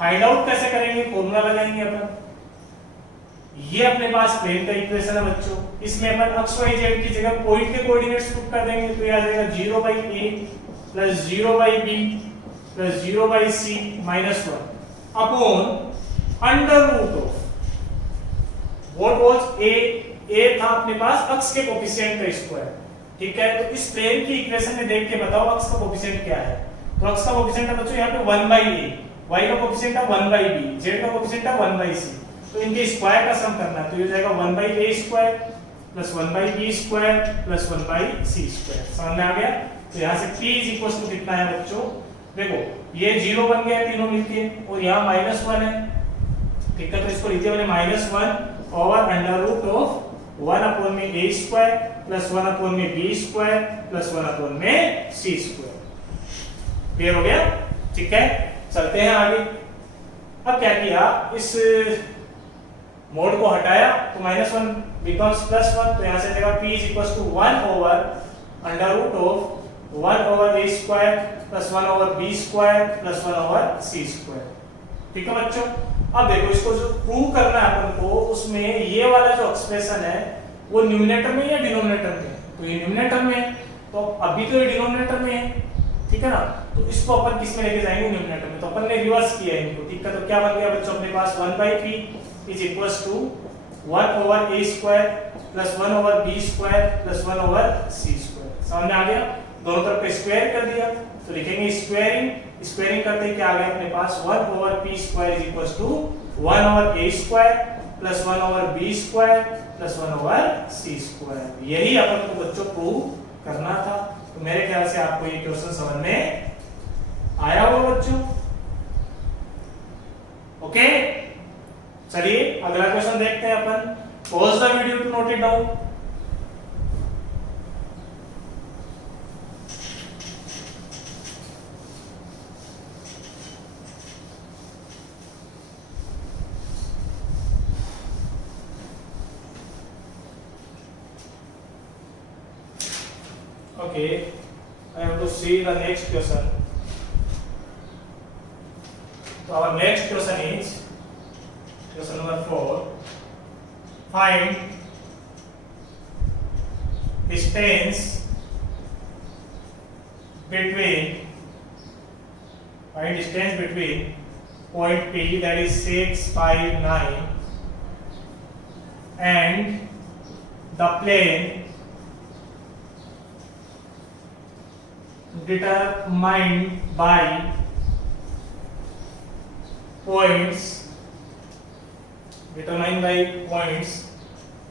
find out कैसे करेंगे, फॉर्मूला लगाएंगे अपन। ये अपने पास प्लेन का इक्वेशन है बच्चों, इसमें अपन x y z की जगह पॉइंट के कोऑर्डिनेट्स पुट कर देंगे, तो ये आ जाएगा 0/a plus 0/b plus 0/c minus 1 upon under root of what was a था अपने पास x के कोफिशिएंट का स्क्वायर। ठीक है, तो इस प्लेन की इक्वेशन में देख के बताओ x का कोफिशिएंट क्या है। तो x का कोफिशिएंट है बच्चों यहाँ पे 1/a, y का कोफिशिएंट है 1/b, z का कोफिशिएंट है 1/c। तो इनके स्क्वायर का सम करना है, तो ये जाएगा 1/a square plus 1/b square plus 1/c square. समझ में आ गया। तो यहाँ से p इज इक्वल टू कितना है बच्चों, देखो ये 0 बन गया तीनों मिलके और यहाँ -1 है। ठीक है, तो इसको लिखते हैं -1 over under root of 1 upon में a स्क्वायर प्लस 1 अपॉन में b स्क्वायर प्लस 1 अपॉन में c स्क्वायर। क्लियर हो गया। ठीक है, चलते हैं आगे। अब क्या किया, इस मोड को हटाया तो -1 becomes +1, तो यहाँ से जाएगा p is equals to 1 over under root of 1 over a square plus 1 over b square plus 1 over c square. ठीक है बच्चों, अब देखो इसको जो प्रूव करना है अपन को, उसमें ये वाला जो एक्सप्रेशन है वो न्यूमरेटर में या डिनोमिनेटर में, तो ये न्यूमरेटर में है, तो अभी तो ये डिनोमिनेटर में है। ठीक है ना, तो इसको अपन किस में लेके जाएंगे, न्यूमरेटर में। तो अपन ने रिवर्स किया इनको। ठीक है, तो क्या बन गया बच्चों अपने पास 1/p is equals to 1 over a square plus 1 over b square plus 1 over c square। समझ में आ गया। दोनों तरफ पे स्क्वायर कर दिया, तो लिखेंगे स्क्वायरिंग करते ही क्या आ गया अपने पास 1 over p square is equals to 1 over a square plus 1 over b square plus 1 over c square। यही अपन को बच्चों प्रूव करना था। तो मेरे ख्याल से आपको ये क्वेश्चन समझ में आया होगा बच्चों। ओके, चलिए अगला क्वेश्चन देखते हैं अपन। Pause the video to note it down. Okay, I have to see the next question. So our next question is question number 4. Find distance between point P, that is 6, 5, 9, and the plane determined by points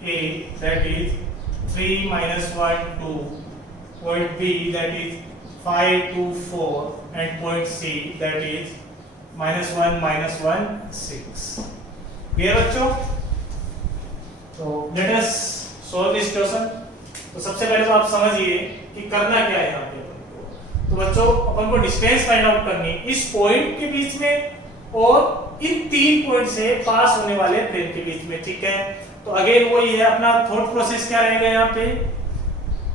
A, that is 3, -1, 2, point B, that is 5, 2, 4, and point C, that is -1, -1, 6। Clear बच्चों। तो let us solve this question. तो सबसे पहले तो आप समझिए कि करना क्या है यहाँ पे। तो बच्चों अपन को डिस्टेंस फाइंड आउट करनी इस पॉइंट के बीच में और इन 3 पॉइंट से पास होने वाले प्लेन के बीच में। ठीक है, तो अगेन वही है अपना थॉट प्रोसेस। क्या रहेगा यहाँ पे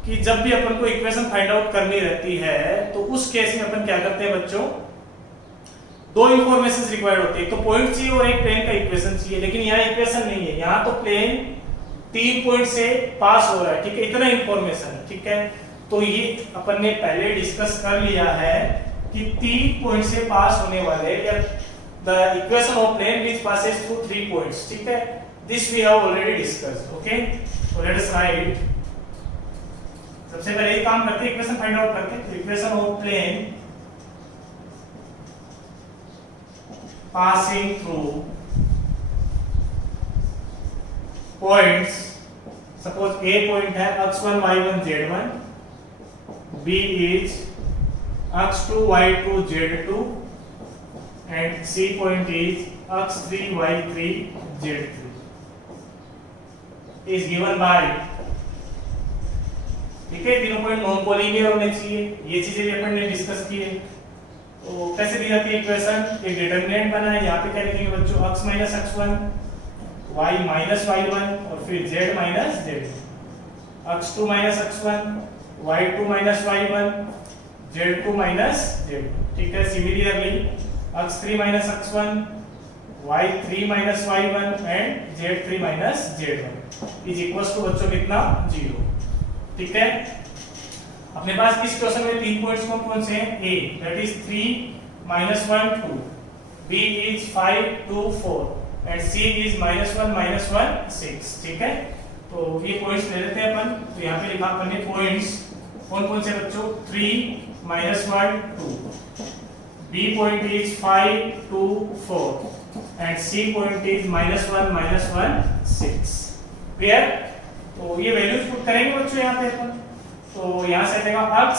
कि जब भी अपन को इक्वेशन फाइंड आउट करनी रहती है तो उस केस में अपन क्या करते हैं बच्चों, 2 इंफॉर्मेशन रिक्वायर्ड होती है, तो पॉइंट चाहिए और एक प्लेन का इक्वेशन चाहिए। लेकिन यहाँ इक्वेशन नहीं है, यहाँ तो प्लेन 3 पॉइंट से पास हो रहा है। ठीक है, इतना इंफॉर्मेशन है। ठीक है, तो ये अपन ने पहले डिस्कस कर लिया है कि 3 पॉइंट से पास होने वाले या the equation of plane which passes through 3 points. ठीक है, this we have already discussed. Okay, so let us write. सबसे पहले ये काम करते हैं, इक्वेशन फाइंड आउट करते हैं। Equation of plane passing through points. Suppose a point है x1 y1 z1, B is x2 y2 z2, and C point is x3 y3 z3 is given by। ठीक है, तीनों पॉइंट नॉन कोलिनियर होने चाहिए। ये चीजें भी अपन ने डिस्कस की है। तो कैसे दी जाती है इक्वेशन, एक डिटरमिनेंट बना है। यहाँ पे क्या लिखेंगे बच्चों, x minus x1, y minus y1 और फिर z minus z2, x2 minus x1, y2 minus y1, z2 minus z2। ठीक है, similarly x3 minus x1, y3 minus y1 and z3 minus z1 is equal to बच्चों कितना 0। ठीक है, अपने पास इस क्वेश्चन में 3 पॉइंट्स कौन से हैं? a that is 3 minus 1 2, b is 5 2 4 and c is -1 -1 6। ठीक है, तो ये पॉइंट्स ले लेते हैं अपन। तो यहाँ पे लिखा अपन ने पॉइंट्स कौन से बच्चों? 3 -1 2, b point is 5 2 4 and c point is -1 -1 6। Clear? तो ये वैल्यूज पुट करेंगे बच्चों यहाँ पे अपन। तो यहाँ से आएगा x,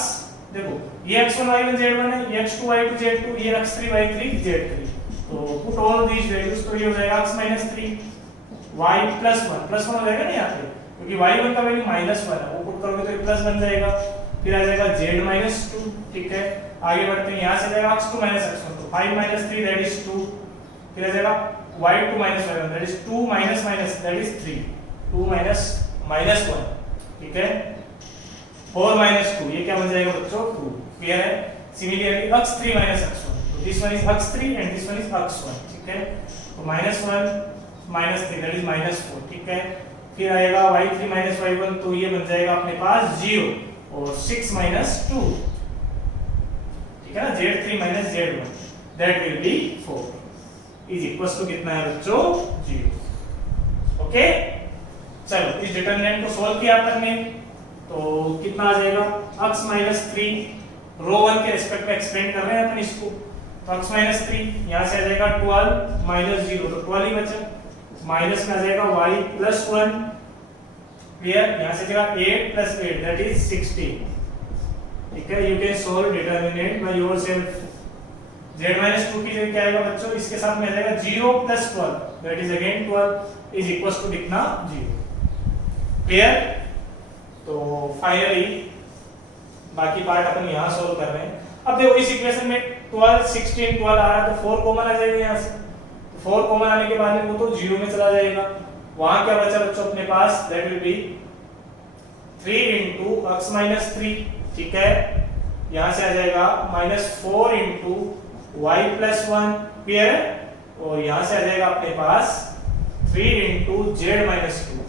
देखो ये x1 y1 z1 है, ये x2 y2 z2, ये x3 y3 z3। तो पुट ऑल दीस वैल्यूज, तो ये हो जाएगा x - 3 y +1 हो जाएगा ना यहाँ पे, क्योंकि y1 का वैल्यू -1 है, वो पुट करोगे तो ये प्लस बन जाएगा। फिर आ जाएगा z -2। ठीक है, आगे बढ़ते हैं, यहाँ से जाएगा x2 - x1, तो 5 - 3 दैट इज 2। फिर आ जाएगा y2 - y1 that is 2 that is 3, 2 -1। ठीक है, 4 - 2 ये क्या बन जाएगा बच्चों? 2। क्लियर है? सिमिलरली x3 - x1, तो this one is x3 and this one is x1। ठीक है, तो -1 - 3 दैट इज -4। ठीक है, फिर आएगा y3 - y1, तो ये बन जाएगा अपने पास 0 और 6 - 2। ठीक है ना, z3 - z1 that will be 4 is equal to कितना है बच्चों? 0। ओके, चलो इस डिटरमिनेंट को सोल्व किया अपन ने, तो कितना आ जाएगा? x - 3 रो 1 के रिस्पेक्ट में एक्सपेंड कर रहे हैं अपन इसको, तो x - 3 यहाँ से आ जाएगा 12 - 0, तो 12 ही बचा। माइनस में आ जाएगा y +1। क्लियर? यहाँ से जाएगा 8 + 8 दैट इज 16। ठीक है, you can solve determinant by yourself. z - 2 की जगह क्या आएगा बच्चों? इसके साथ में आ जाएगा 0 + 12 that is again 12 is equal to कितना? 0। क्लियर? तो फाइनली बाकी पार्ट अपन यहाँ सोल्व कर रहे हैं। अब देखो इस इक्वेशन में 12 16 12 आ रहा है, तो 4 कॉमन आ जाएगा यहाँ से। तो 4 कॉमन आने के बाद में वो तो 0 में चला जाएगा। वहां क्या बचा बच्चों अपने पास? That will be 3 × x - 3। ठीक है, यहाँ से आ जाएगा -4 × y +1। क्लियर? और यहाँ से आ जाएगा अपने पास 3 × z - 2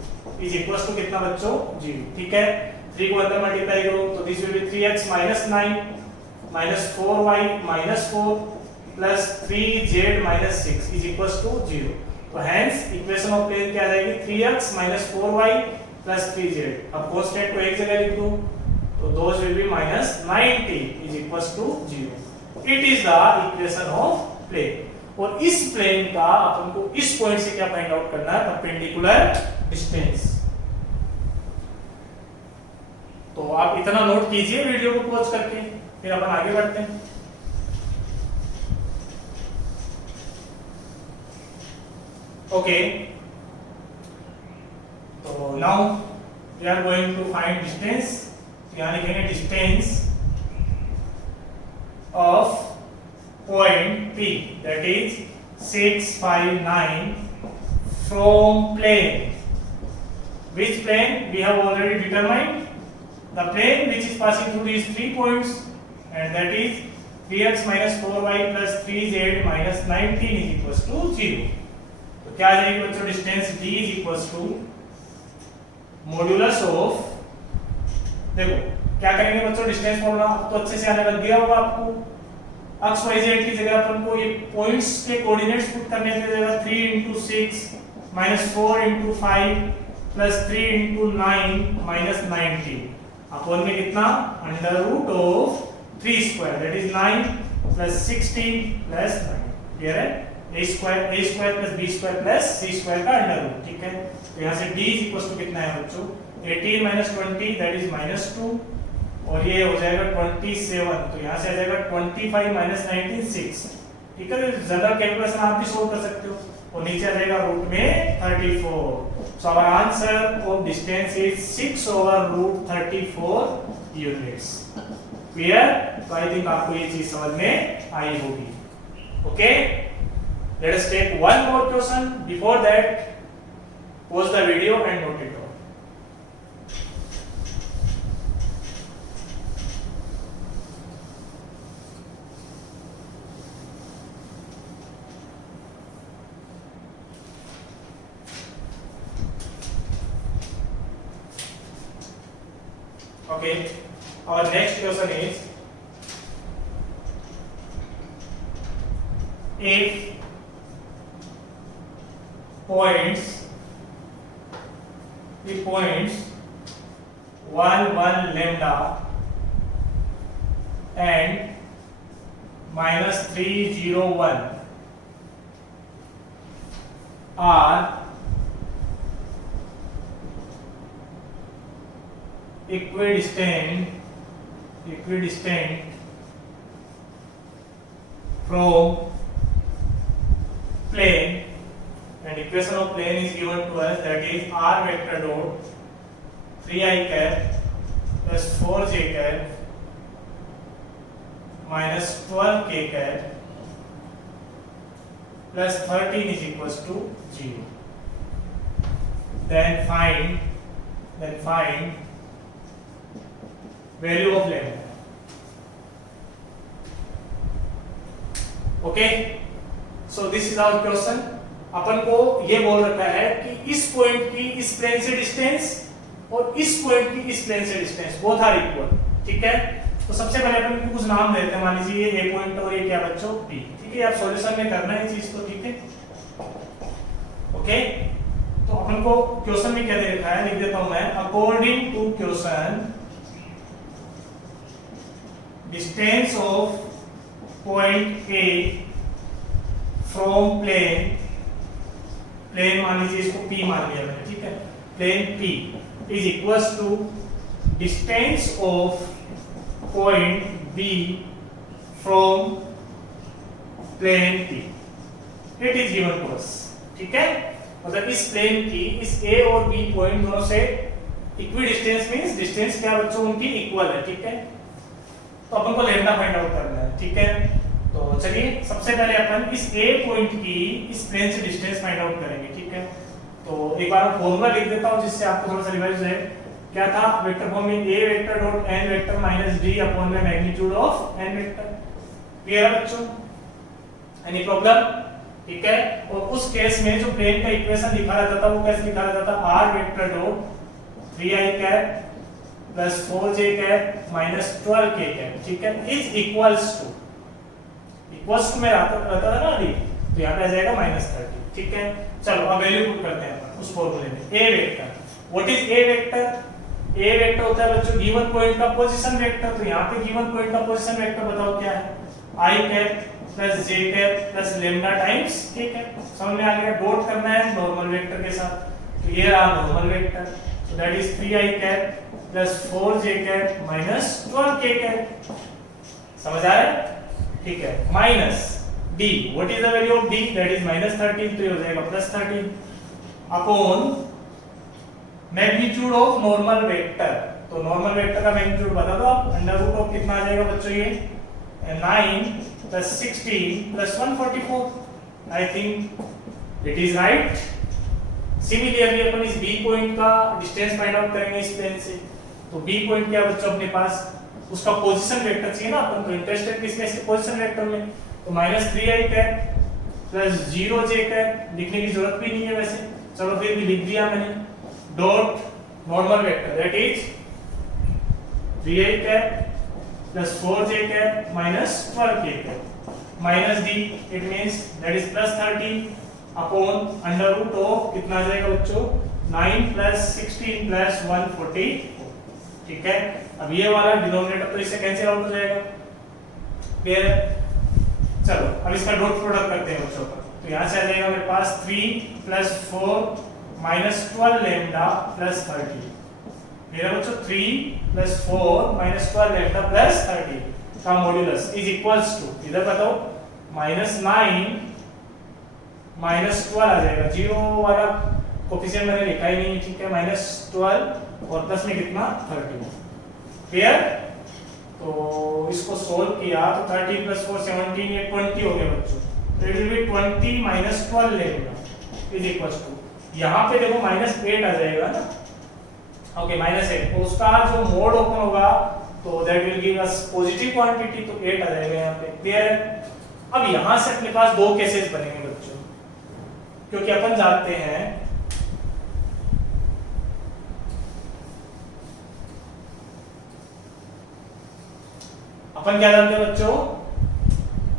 इज इक्वल टू कितना बच्चों? 0। ठीक है, 3 को अंदर मल्टीप्लाई करो तो this will be 3x - 9 -4y -4 plus 3z - 6 is equal to 0। तो हेंस इक्वेशन ऑफ प्लेन क्या आ जाएगी? 3x - 4y plus 3z। अब कांस्टेंट को एक जगह लिख दो, तो those will be -90 is equal to 0। It is the equation of plane. और इस प्लेन का अपन को इस पॉइंट से क्या फाइंड आउट करना है? Perpendicular distance. तो आप इतना नोट कीजिए वीडियो को पॉज करके, फिर अपन आगे बढ़ते हैं। ओके, तो now we are going to find distance. यहां लिखेंगे distance of point P that is 659 from plane. Which plane? We have already determined the plane which is passing through these 3 points, and that is 3x - 4y plus 3z - 19 is equals to 0. तो क्या आ जाएगी बच्चों? Distance d is equals to modulus of, देखो क्या करेंगे बच्चों? डिस्टेंस फॉर्मूला तो अच्छे से आने लग गया होगा आपको। x y z की जगह अपन को ये पॉइंट्स के कोऑर्डिनेट्स पुट करने की जगह 3 × 6 -4 × 5 प्लस 3 × 9 -19 अपॉन में कितना? √3² दैट इज 9 + 16 + 9। क्लियर है? a² + b² + c² का √। ठीक है, तो यहाँ से d इज इक्वल टू कितना है बच्चों? 18 - 20 दैट इज -2, और ये हो जाएगा 27, तो यहाँ से आ जाएगा 25 - 19 6। ठीक है, जनरल कैलकुलेशन आप भी सोल्व कर सकते हो, और नीचे आ जाएगा रूट में 34। So our answer of distance is 6/√34 units. Clear? तो आई थिंक आपको ये चीज समझ में आई होगी। Okay, let us take one more question. Before that pause the video and note it down. Okay, our next question is, if points 1 1 lambda and -3 0 1 are equidistant from plane, and equation of plane is given to us, that is r vector dot 3i cap plus 4j cap minus 12k cap plus 13 is equals to 0. Then find value of lambda. Okay, so this is our question. अपन को ये बोल रखा है कि इस पॉइंट की इस प्लेन से डिस्टेंस और इस पॉइंट की इस प्लेन से डिस्टेंस बोथ आर इक्वल, ठीक है। तो सबसे पहले अपन को कुछ नाम देते हैं, मान लीजिए ये ए पॉइंट और ये क्या बच्चों बी, ठीक है। आप सॉल्यूशन में करना है चीज तो, ठीक है। ओके, तो अपन को क्वेश्चन में क्या दे रखा है, लिख देता हूं मैं, according to question distance of point A from plane मान लीजिए इसको P मान लिया मैंने, ठीक है। Plane P is equals to distance of point B from plane P, it is given to us, ठीक है। मतलब इस प्लेन की इस A और B पॉइंट दोनों से इक्वी डिस्टेंस मींस डिस्टेंस क्या बच्चों उनकी इक्वल है, ठीक है। तो अपन को लैम्डा फाइंड आउट करना है, ठीक है। तो चलिए सबसे पहले अपन इस A पॉइंट की इस प्लेन से डिस्टेंस फाइंड आउट करेंगे, ठीक है। तो एक बार मैं फॉर्मूला लिख देता हूं जिससे आपको थोड़ा सा रिवाइज हो जाए। क्या था, वेक्टर फॉर्म में A vector dot n vector minus d upon में magnitude of n vector. Clear है बच्चों, एनी प्रॉब्लम, ठीक है। और उस केस में जो प्लेन का इक्वेशन लिखा रहता था वो कैसे लिखा रहता था, r vector dot 3i cap plus 4j cap minus 12k cap, ठीक है, इज इक्वल्स टू में रहता था ना अभी, तो यहाँ पे आ जाएगा -30, ठीक है। चलो अब वैल्यू पुट करते हैं उस फॉर्मूले में। A vector, what is a vector? A vector होता है बच्चों गिवन पॉइंट का पोजीशन वेक्टर। तो यहाँ पे गिवन पॉइंट का पोजीशन वेक्टर बताओ क्या है, i cap plus j cap plus lambda times, ठीक है। समझ में आ गया, डॉट करना है नॉर्मल वेक्टर के साथ, तो ये रहा normal vector, so that is 3i cap plus 4j cap minus 12k cap. समझ आ रहा है, ठीक है। Minus d, what is the value of d, that is -13, तो ये हो जाएगा +13 upon magnitude of normal vector. तो नॉर्मल वेक्टर का मैग्नीट्यूड बता दो आप, अंडर रूट ऑफ कितना आ जाएगा बच्चों, ये 9 + 16 + 144। I think it is right. Similarly अपन इस b पॉइंट का डिस्टेंस फाइंड आउट करेंगे इस प्लेन से। तो b पॉइंट क्या बच्चों अपने पास, उसका पोजीशन वेक्टर चाहिए ना, अपन को इंटरेस्टेड किसमें, इसके पोजीशन वेक्टर में। तो -3i cap plus 0j cap लिखने की जरूरत भी नहीं है वैसे, चलो फिर भी लिख दिया मैंने, dot normal vector that is 3i cap plus 4j cap minus 12k cap minus d, it means that is +13 upon under root of कितना आ जाएगा बच्चों, 9 + 16 + 144, ठीक है। अब ये वाला डिनोमिनेटर तो इससे कैंसिल आउट हो जाएगा, क्लियर है। चलो अब इसका डॉट प्रोडक्ट करते हैं बच्चों का। तो यहाँ से आ जाएगा मेरे पास 3 + 4 माइनस 12 लैम्डा प्लस 30। मेरा बच्चों 3 + 4 माइनस 12 लैम्डा प्लस 30 का मॉड्यूलस इज इक्वल्स टू, इधर बताओ, -9 -12 आ जाएगा, जीरो वाला कोफिशिएंट मैंने लिखा ही नहीं, ठीक है। -12 और प्लस में कितना 30, क्लियर। तो इसको सोल्व किया तो 30 + 4 17, ये 20 हो गया बच्चों। तो इट विल बी 20 - 12 लेगा इज इक्वल्स टू, यहाँ पे देखो -8 आ जाएगा ना, ओके -8, तो उसका जो मोड ओपन होगा तो that will give us positive quantity, तो 8 आ जाएगा यहाँ पे, क्लियर है। अब यहाँ से अपने पास दो केसेस बनेंगे बच्चों, क्योंकि अपन जानते हैं अपन क्या जानते हैं बच्चों,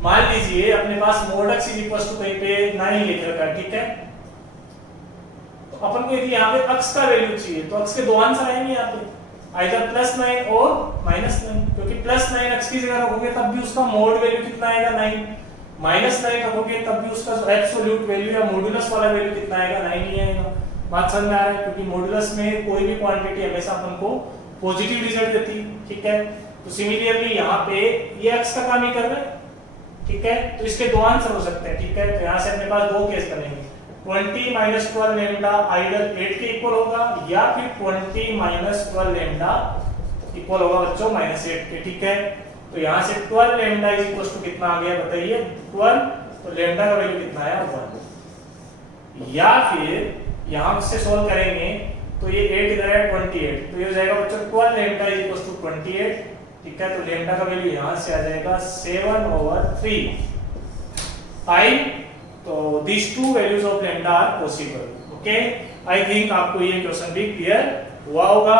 मान लीजिए अपने पास mod x is equal to कहीं पे 9 लिख रखा है, ठीक है। तो अपन को यदि यहाँ पे x का वैल्यू चाहिए तो x के दो आंसर आएंगे यहाँ पे, आइदर +9 और -9, क्योंकि +9 x की जगह रखोगे तब भी उसका मोड वैल्यू कितना आएगा 9, -9 रखोगे तब भी उसका जो एब्सोल्यूट वैल्यू या मॉड्यूलस वाला वैल्यू कितना आएगा 9 ही आएगा। बात समझ में आ रहा है, क्योंकि मॉड्यूलस में कोई भी क्वांटिटी हमेशा अपन को पॉजिटिव रिजल्ट देती है, ठीक है। तो सिमिलरली यहाँ पे ये x का काम ही कर रहा है, ठीक है। तो इसके दो आंसर हो सकते हैं, ठीक है। तो यहाँ से अपने पास दो केस बनेंगे, 20 - 12 लैम्डा आइडल 8 के इक्वल होगा, या फिर 20 - 12 लैम्डा इक्वल होगा बच्चों -8 के, ठीक है। तो यहाँ से 12 लैम्डा इज इक्वल टू कितना आ गया बताइए 12, तो लैम्डा का वैल्यू कितना आया 1। या फिर यहाँ से सॉल्व करेंगे तो ये 8 इधर है 28, तो ये हो जाएगा बच्चों 12 लैम्डा इज इक्वल टू 28, ठीक है। तो लैम्डा का वैल्यू यहाँ से आ जाएगा 7/3 फाइन। तो these two values of lambda are possible, okay? I think आपको ये क्वेश्चन भी क्लियर हुआ होगा।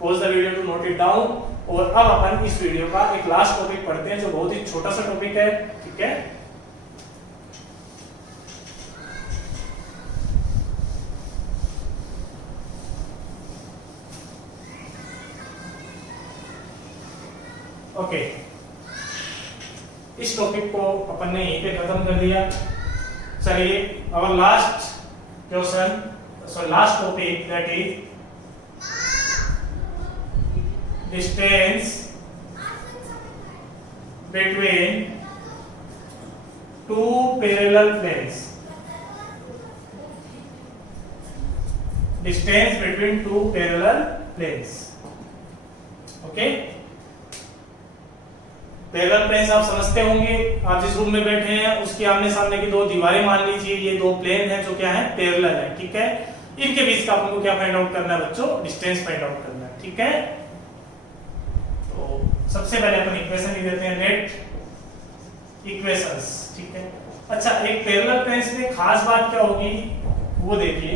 Pause the video to note it down। और अब अपन इस वीडियो का एक लास्ट टॉपिक पढ़ते हैं जो बहुत ही छोटा सा टॉपिक है, ठीक है। ओके, इस टॉपिक को अपन ने यहीं पे खत्म कर दिया। चलिए our last question, so last topic, that is distance between two parallel planes. Distance between two parallel planes. Okay? Parallel planes आप समझते होंगे, आप जिस रूम में बैठे हैं उसकी आमने सामने की दो दीवारें मान लीजिए, ये दो प्लेन हैं जो क्या है पैरेलल है, ठीक है। इनके बीच का आपको क्या फाइंड आउट करना है बच्चों, डिस्टेंस फाइंड आउट करना है, ठीक है। तो सबसे पहले अपन इक्वेशन लिख देते हैं, लेट इक्वेशंस, ठीक है। अच्छा, एक पैरेलल प्लेन्स में खास बात क्या होगी वो देखिए।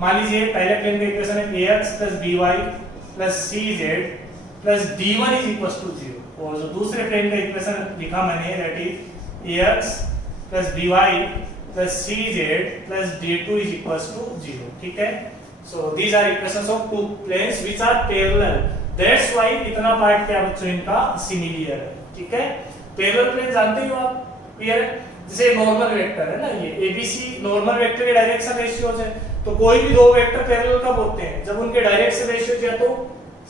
मान लीजिए पहले प्लेन का इक्वेशन है ax + by + cz + d1 = 0, और जो दूसरे प्लेन का इक्वेशन लिखा मैंने that is ax + by + cz + d2 = 0, ठीक है। So these are equations of two planes which are parallel, that's why इतना पार्ट क्या बच्चों इनका सिमिलर है, ठीक है। पैरेलल प्लेन जानते हो आप, क्लियर है। जैसे नॉर्मल वेक्टर है ना, ये abc नॉर्मल वेक्टर के डायरेक्शन रेशियोज है। तो कोई भी दो वेक्टर पैरेलल कब होते हैं, जब उनके डायरेक्शन रेशियोज या तो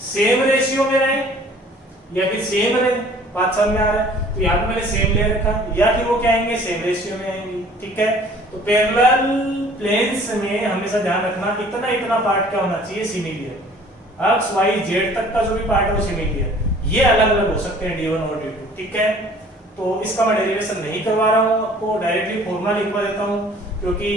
सेम रेशियो में रहे या फिर सेम रहे। बात समझ में आ रहा है। तो यहाँ पे मैंने सेम ले रखा, या फिर वो क्या आएंगे सेम रेशियो में आएंगे, ठीक है। तो पैरेलल प्लेन्स में हमेशा ध्यान रखना इतना पार्ट क्या होना चाहिए सिमिलर, x y z तक का जो भी पार्ट है वो सिमिलर, ये अलग अलग हो सकते हैं d1 और d2, ठीक है। तो इसका मैं डेरिवेशन नहीं करवा रहा हूँ, आपको डायरेक्टली फॉर्मूला लिखवा देता हूँ, क्योंकि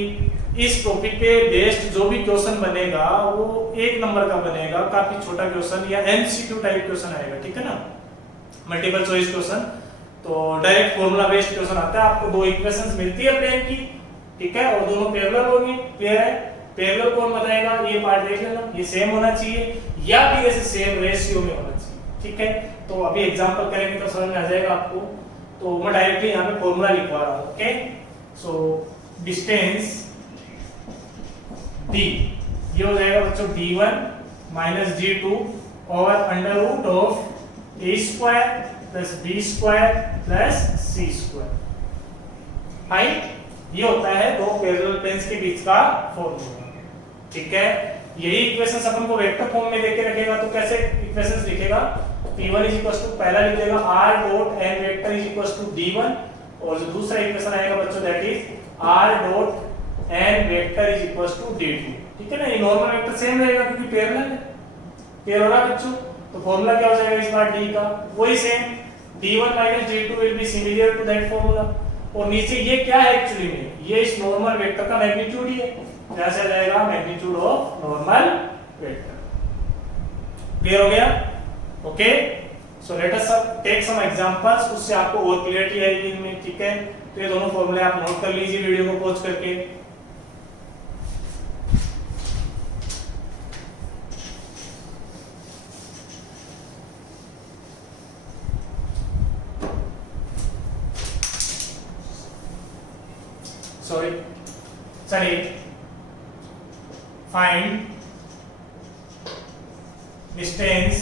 इस टॉपिक पे बेस्ड जो भी क्वेश्चन बनेगा वो 1 नंबर का बनेगा, काफी छोटा क्वेश्चन या एमसीक्यू टाइप क्वेश्चन आएगा, ठीक है ना, मल्टीपल चॉइस क्वेश्चन। तो डायरेक्ट फॉर्मूला बेस्ड क्वेश्चन आता है, आपको दो इक्वेशंस मिलती है प्लेन की, ठीक है, और दोनों पैरेलल होंगी, क्लियर है। पैरेलल कौन बताएगा, ये पार्ट देख लेना, ये सेम होना चाहिए या फिर ऐसे सेम रेशियो में होना चाहिए, ठीक है। तो अभी एग्जांपल करेंगे तो समझ में आ जाएगा आपको। तो मैं डायरेक्टली यहाँ पे फॉर्मूला लिखवा रहा हूँ, ओके। सो डिस्टेंस d ये हो जाएगा बच्चों d1 - d2 और √(a² + b² + c²। फाइन, ये होता है दो पैरेलल प्लेन्स के बीच का फॉर्मूला, ठीक है। यही इक्वेशंस अपन को वेक्टर फॉर्म में देके रखेगा तो कैसे इक्वेशंस लिखेगा, p1 = पहला लिख देगा r.n d1, और जो दूसरा इक्वेशन आएगा बच्चों दैट इज r.n d2, ठीक है ना। ये नॉर्मल वेक्टर सेम रहेगा क्योंकि पैरेलल है, क्लियर हो रहा है बच्चों। तो फॉर्मूला क्या हो जाएगा इस बार d का, वही same d1 - d2 will be similar to that formula. और नीचे ये क्या है एक्चुअली में, ये इस नॉर्मल वेक्टर का मैग्नीट्यूड ही है, यहां से आ जाएगा magnitude of normal vector. Clear हो गया, okay. So let us take some examples, उससे आपको और क्लियरिटी आएगी इनमें, ठीक है। तो ये दोनों फॉर्मूले आप नोट कर लीजिए वीडियो को पॉज करके। सॉरी, चलिए find distance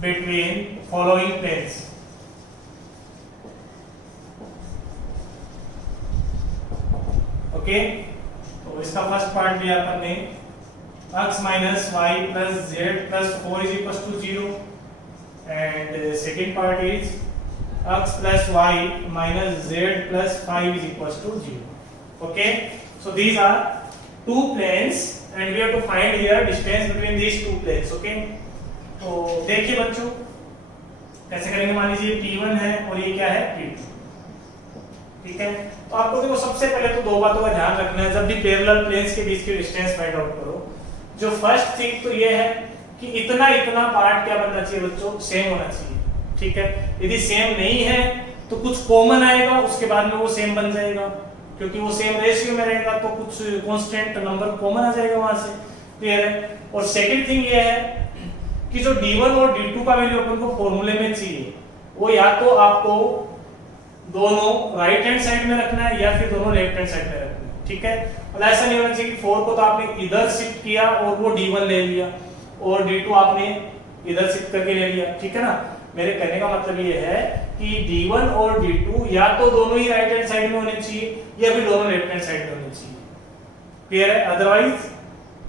between following planes. Okay, तो इसका फर्स्ट पार्ट लिया अपन ने x minus y plus z plus 4 is equal to 0 and second part is x plus y minus z plus 5 is equal to 0। Okay, so these are two planes and we have to find here distance between these two planes. Okay, तो देखिए बच्चों कैसे करेंगे। मान लीजिए P1 है और ये क्या है P2, ठीक है। तो आपको देखो सबसे पहले तो दो बातों का ध्यान रखना है जब भी पैरेलल प्लेन्स के बीच की डिस्टेंस फाइंड आउट करो। जो फर्स्ट थिंग तो ये है कि इतना इतना पार्ट क्या बनना चाहिए बच्चों, सेम होना चाहिए, ठीक है। यदि सेम नहीं है तो कुछ कॉमन आएगा, उसके बाद में वो सेम बन जाएगा, क्योंकि वो सेम रेशियो में रहेगा तो कुछ कांस्टेंट नंबर कॉमन आ जाएगा वहां से। क्लियर है। और सेकंड थिंग ये है कि जो D1 और D2 का वैल्यू अपन को फॉर्मूले में चाहिए वो या तो आपको दोनों राइट हैंड साइड में रखना है या फिर दोनों लेफ्ट हैंड साइड में रखना है, ठीक है। और ऐसा नहीं होना चाहिए कि 4 को तो आपने इधर शिफ्ट किया और वो D1 ले लिया और D2 आपने इधर शिफ्ट करके ले लिया, ठीक है ना। मेरे कहने का मतलब ये है कि D1 और D2 या तो दोनों ही राइट हैंड साइड में होने चाहिए या फिर दोनों लेफ्ट हैंड साइड में होने चाहिए। क्लियर है, अदरवाइज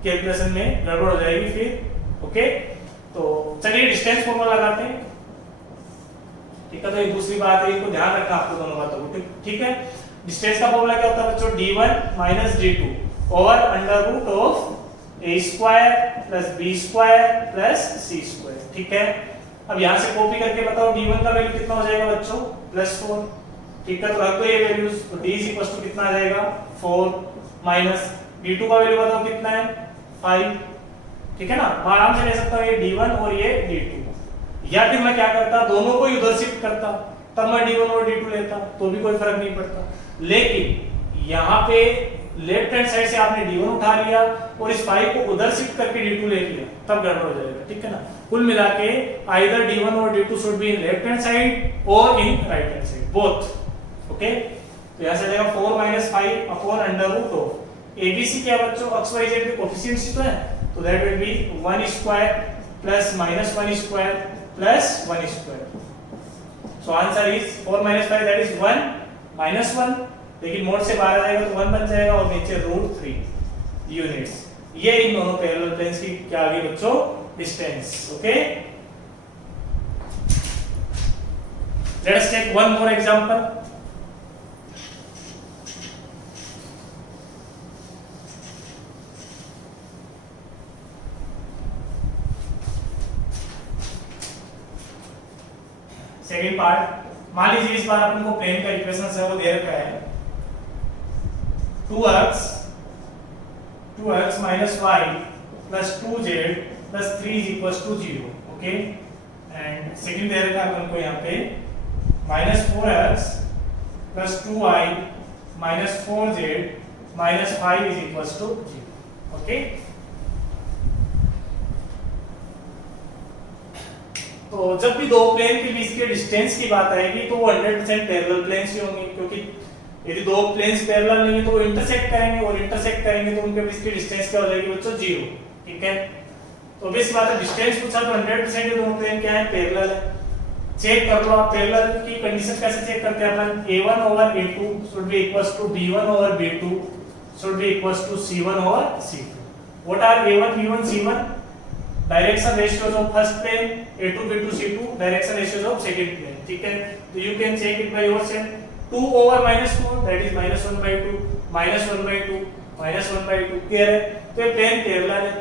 कैलकुलेशन में गड़बड़ हो जाएगी फिर। ओके, तो चलिए डिस्टेंस फॉर्मूला लगाते हैं, ठीक है। तो ये दूसरी बात है, इसको ध्यान रखना आपको दोनों बातों को, ठीक है। डिस्टेंस का फॉर्मूला क्या होता है बच्चों, D1 minus D2 over under root of a square plus b square plus c square, ठीक है। अब यहां से कॉपी करके बताओ D1 का वैल्यू कितना हो जाएगा बच्चों, +4, ठीक है। तो रख दो ये वैल्यूज, तो d कितना आ जाएगा 4 माइनस D2 का वैल्यू बताओ कितना है 5, ठीक है ना। मैं आराम से ले सकता हूं ये D1 और ये D2, या फिर मैं क्या करता दोनों को उधर शिफ्ट करता, तब मैं D1 और D2 लेता तो भी कोई फर्क नहीं पड़ता। लेकिन यहाँ पे लेफ्ट हैंड साइड से आपने D1 उठा लिया और इस 5 को उधर शिफ्ट करके D2 ले लिया, तब गड़बड़ हो जाएगा, ठीक है ना। कुल मिला के आइदर D1 और D2 should be in left hand side और in right hand side, both. Okay, तो यहां से आ जाएगा 4 - 5 upon under root of ABC क्या बच्चों, x y z के कोएफिशिएंट्स तो है, तो that will be 1 square plus -1 square plus 1 square. So answer is 4 - 5 that is 1 - 1, लेकिन मोड से बाहर आ जाएगा तो 1 बन जाएगा और नीचे √3 यूनिट्स। ये इन दोनों पैरेलल प्लेन्स की क्या आ गई बच्चों, distance. Okay, let us take one more example. Second part, मान लीजिए इस बार अपन को प्लेन का इक्वेशन है वो दे रखा है 2x minus y plus 2z plus 3 is equals to 0। Okay, and second दे रखा है अपन को यहाँ पे -4x plus 2y minus 4z minus 5 is equals to 0। Okay, तो जब भी दो प्लेन के बीच के डिस्टेंस की बात आएगी तो वो 100% पैरेलल प्लेन्स ही होंगे, क्योंकि यदि दो प्लेन्स पैरेलल नहीं है तो वो इंटरसेक्ट करेंगे और इंटरसेक्ट करेंगे तो उनके बीच की डिस्टेंस क्या हो जाएगी बच्चों, 0, ठीक है। तो ऑब्वियस बात है डिस्टेंस पूछा तो 100% ये दोनों प्लेन क्या है, पैरेलल है। चेक कर लो आप पैरेलल की कंडीशन कैसे चेक करते हैं अपन, a1 over a2 should be equals to b1 over b2 should be equals to c1 over c2। What are a1 b1 c1? Direction ratios of first plane, a2 b2 c2 direction ratios of second plane, ठीक है। तो you can check it by yourself. 2 over -4 that is -1/2 -1/2 -1/2, clear है। तो ये प्लेन पैरेलल है,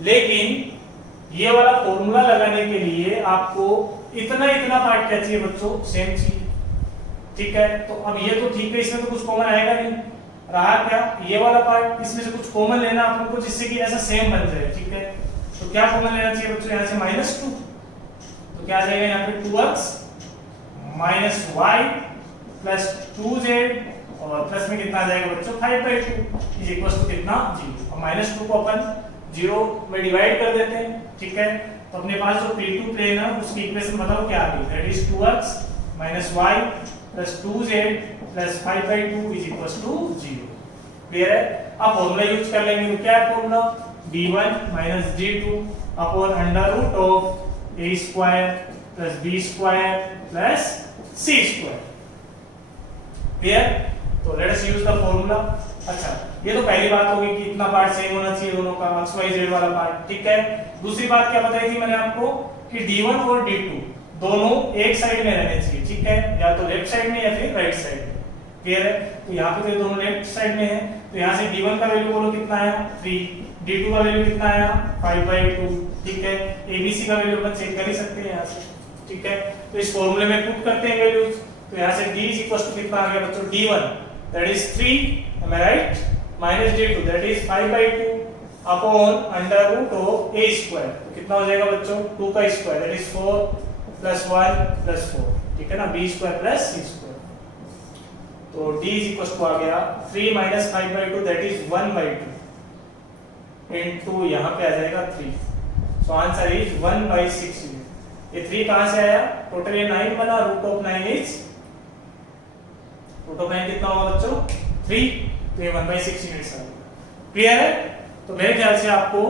लेकिन ये वाला फॉर्मूला लगाने के लिए आपको इतना इतना पार्ट क्या चाहिए बच्चों, सेम चाहिए, ठीक है। तो अब ये तो ठीक है, इसमें तो कुछ कॉमन आएगा नहीं, रहा क्या ये वाला पार्ट, इसमें से कुछ कॉमन लेना अपन को जिससे कि ऐसा सेम बन जाए, ठीक है। तो क्या कॉमन लेना चाहिए बच्चों, यहाँ से -2, तो क्या आ जाएगा यहाँ पे 2x minus y plus 2z और प्लस में कितना आ जाएगा बच्चों 5/2 इज इक्वल टू कितना 0। अब -2 को अपन 0 में डिवाइड कर देते हैं, ठीक है। तो अपने पास जो P2 प्लेन है उसकी इक्वेशन बताओ क्या आ गई, that is 2x minus y plus 2z plus 5/2 is equal to 0। Clear है? अब फॉर्मूला यूज कर लेंगे। तो क्या है formula? d1 minus d2 upon under root of a square plus b square plus c square. Clear? तो let us use the formula. अच्छा, ये तो पहली बात होगी कि इतना पार्ट सेम होना चाहिए दोनों का, एक्स वाई जेड वाला पार्ट। ठीक है, दूसरी बात क्या बताई थी मैंने आपको कि d1 और d2 दोनों एक साइड में रहने चाहिए। ठीक है, या तो लेफ्ट साइड में या फिर राइट साइड में। क्लियर है? तो यहाँ पे तो दोनों लेफ्ट साइड में है, तो यहाँ से d1 का वैल्यू बोलो कितना आया 3, d2 का वैल्यू कितना आया 5/2। ठीक है, abc का वैल्यू अपन चेक कर ही सकते हैं यहाँ से। ठीक है, तो इस फॉर्मूले में पुट करते हैं वैल्यूज। तो यहाँ से d कितना आ गया बच्चों? d1 that is 3, am I right, minus d2 that is 5/2 upon under root of a square. तो कितना हो जाएगा बच्चों? 2 का square that is 4 plus 1 plus 4। ठीक है ना, b square plus c square. तो d आ गया 3 माइनस 5/2 दैट इज 1/2 इनटू यहाँ पे आ जाएगा 3। सो आंसर इज 1/6 यूनिट। ये 3 कहां से आया? टोटल ये 9 बना, रूट ऑफ 9 कितना होगा बच्चों? 3। तो ये 1/6 यूनिट्स आ गया। क्लियर है? तो मेरे ख्याल से आपको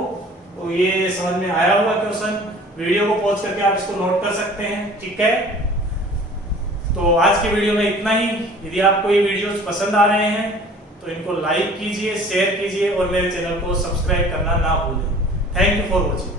तो ये समझ में आया होगा क्वेश्चन। वीडियो को पॉज करके आप इसको नोट कर सकते हैं। ठीक है, तो आज की वीडियो में इतना ही। यदि आपको ये वीडियोस पसंद आ रहे हैं तो इनको लाइक कीजिए, शेयर कीजिए और मेरे चैनल को सब्सक्राइब करना ना भूलें। Thank you for watching.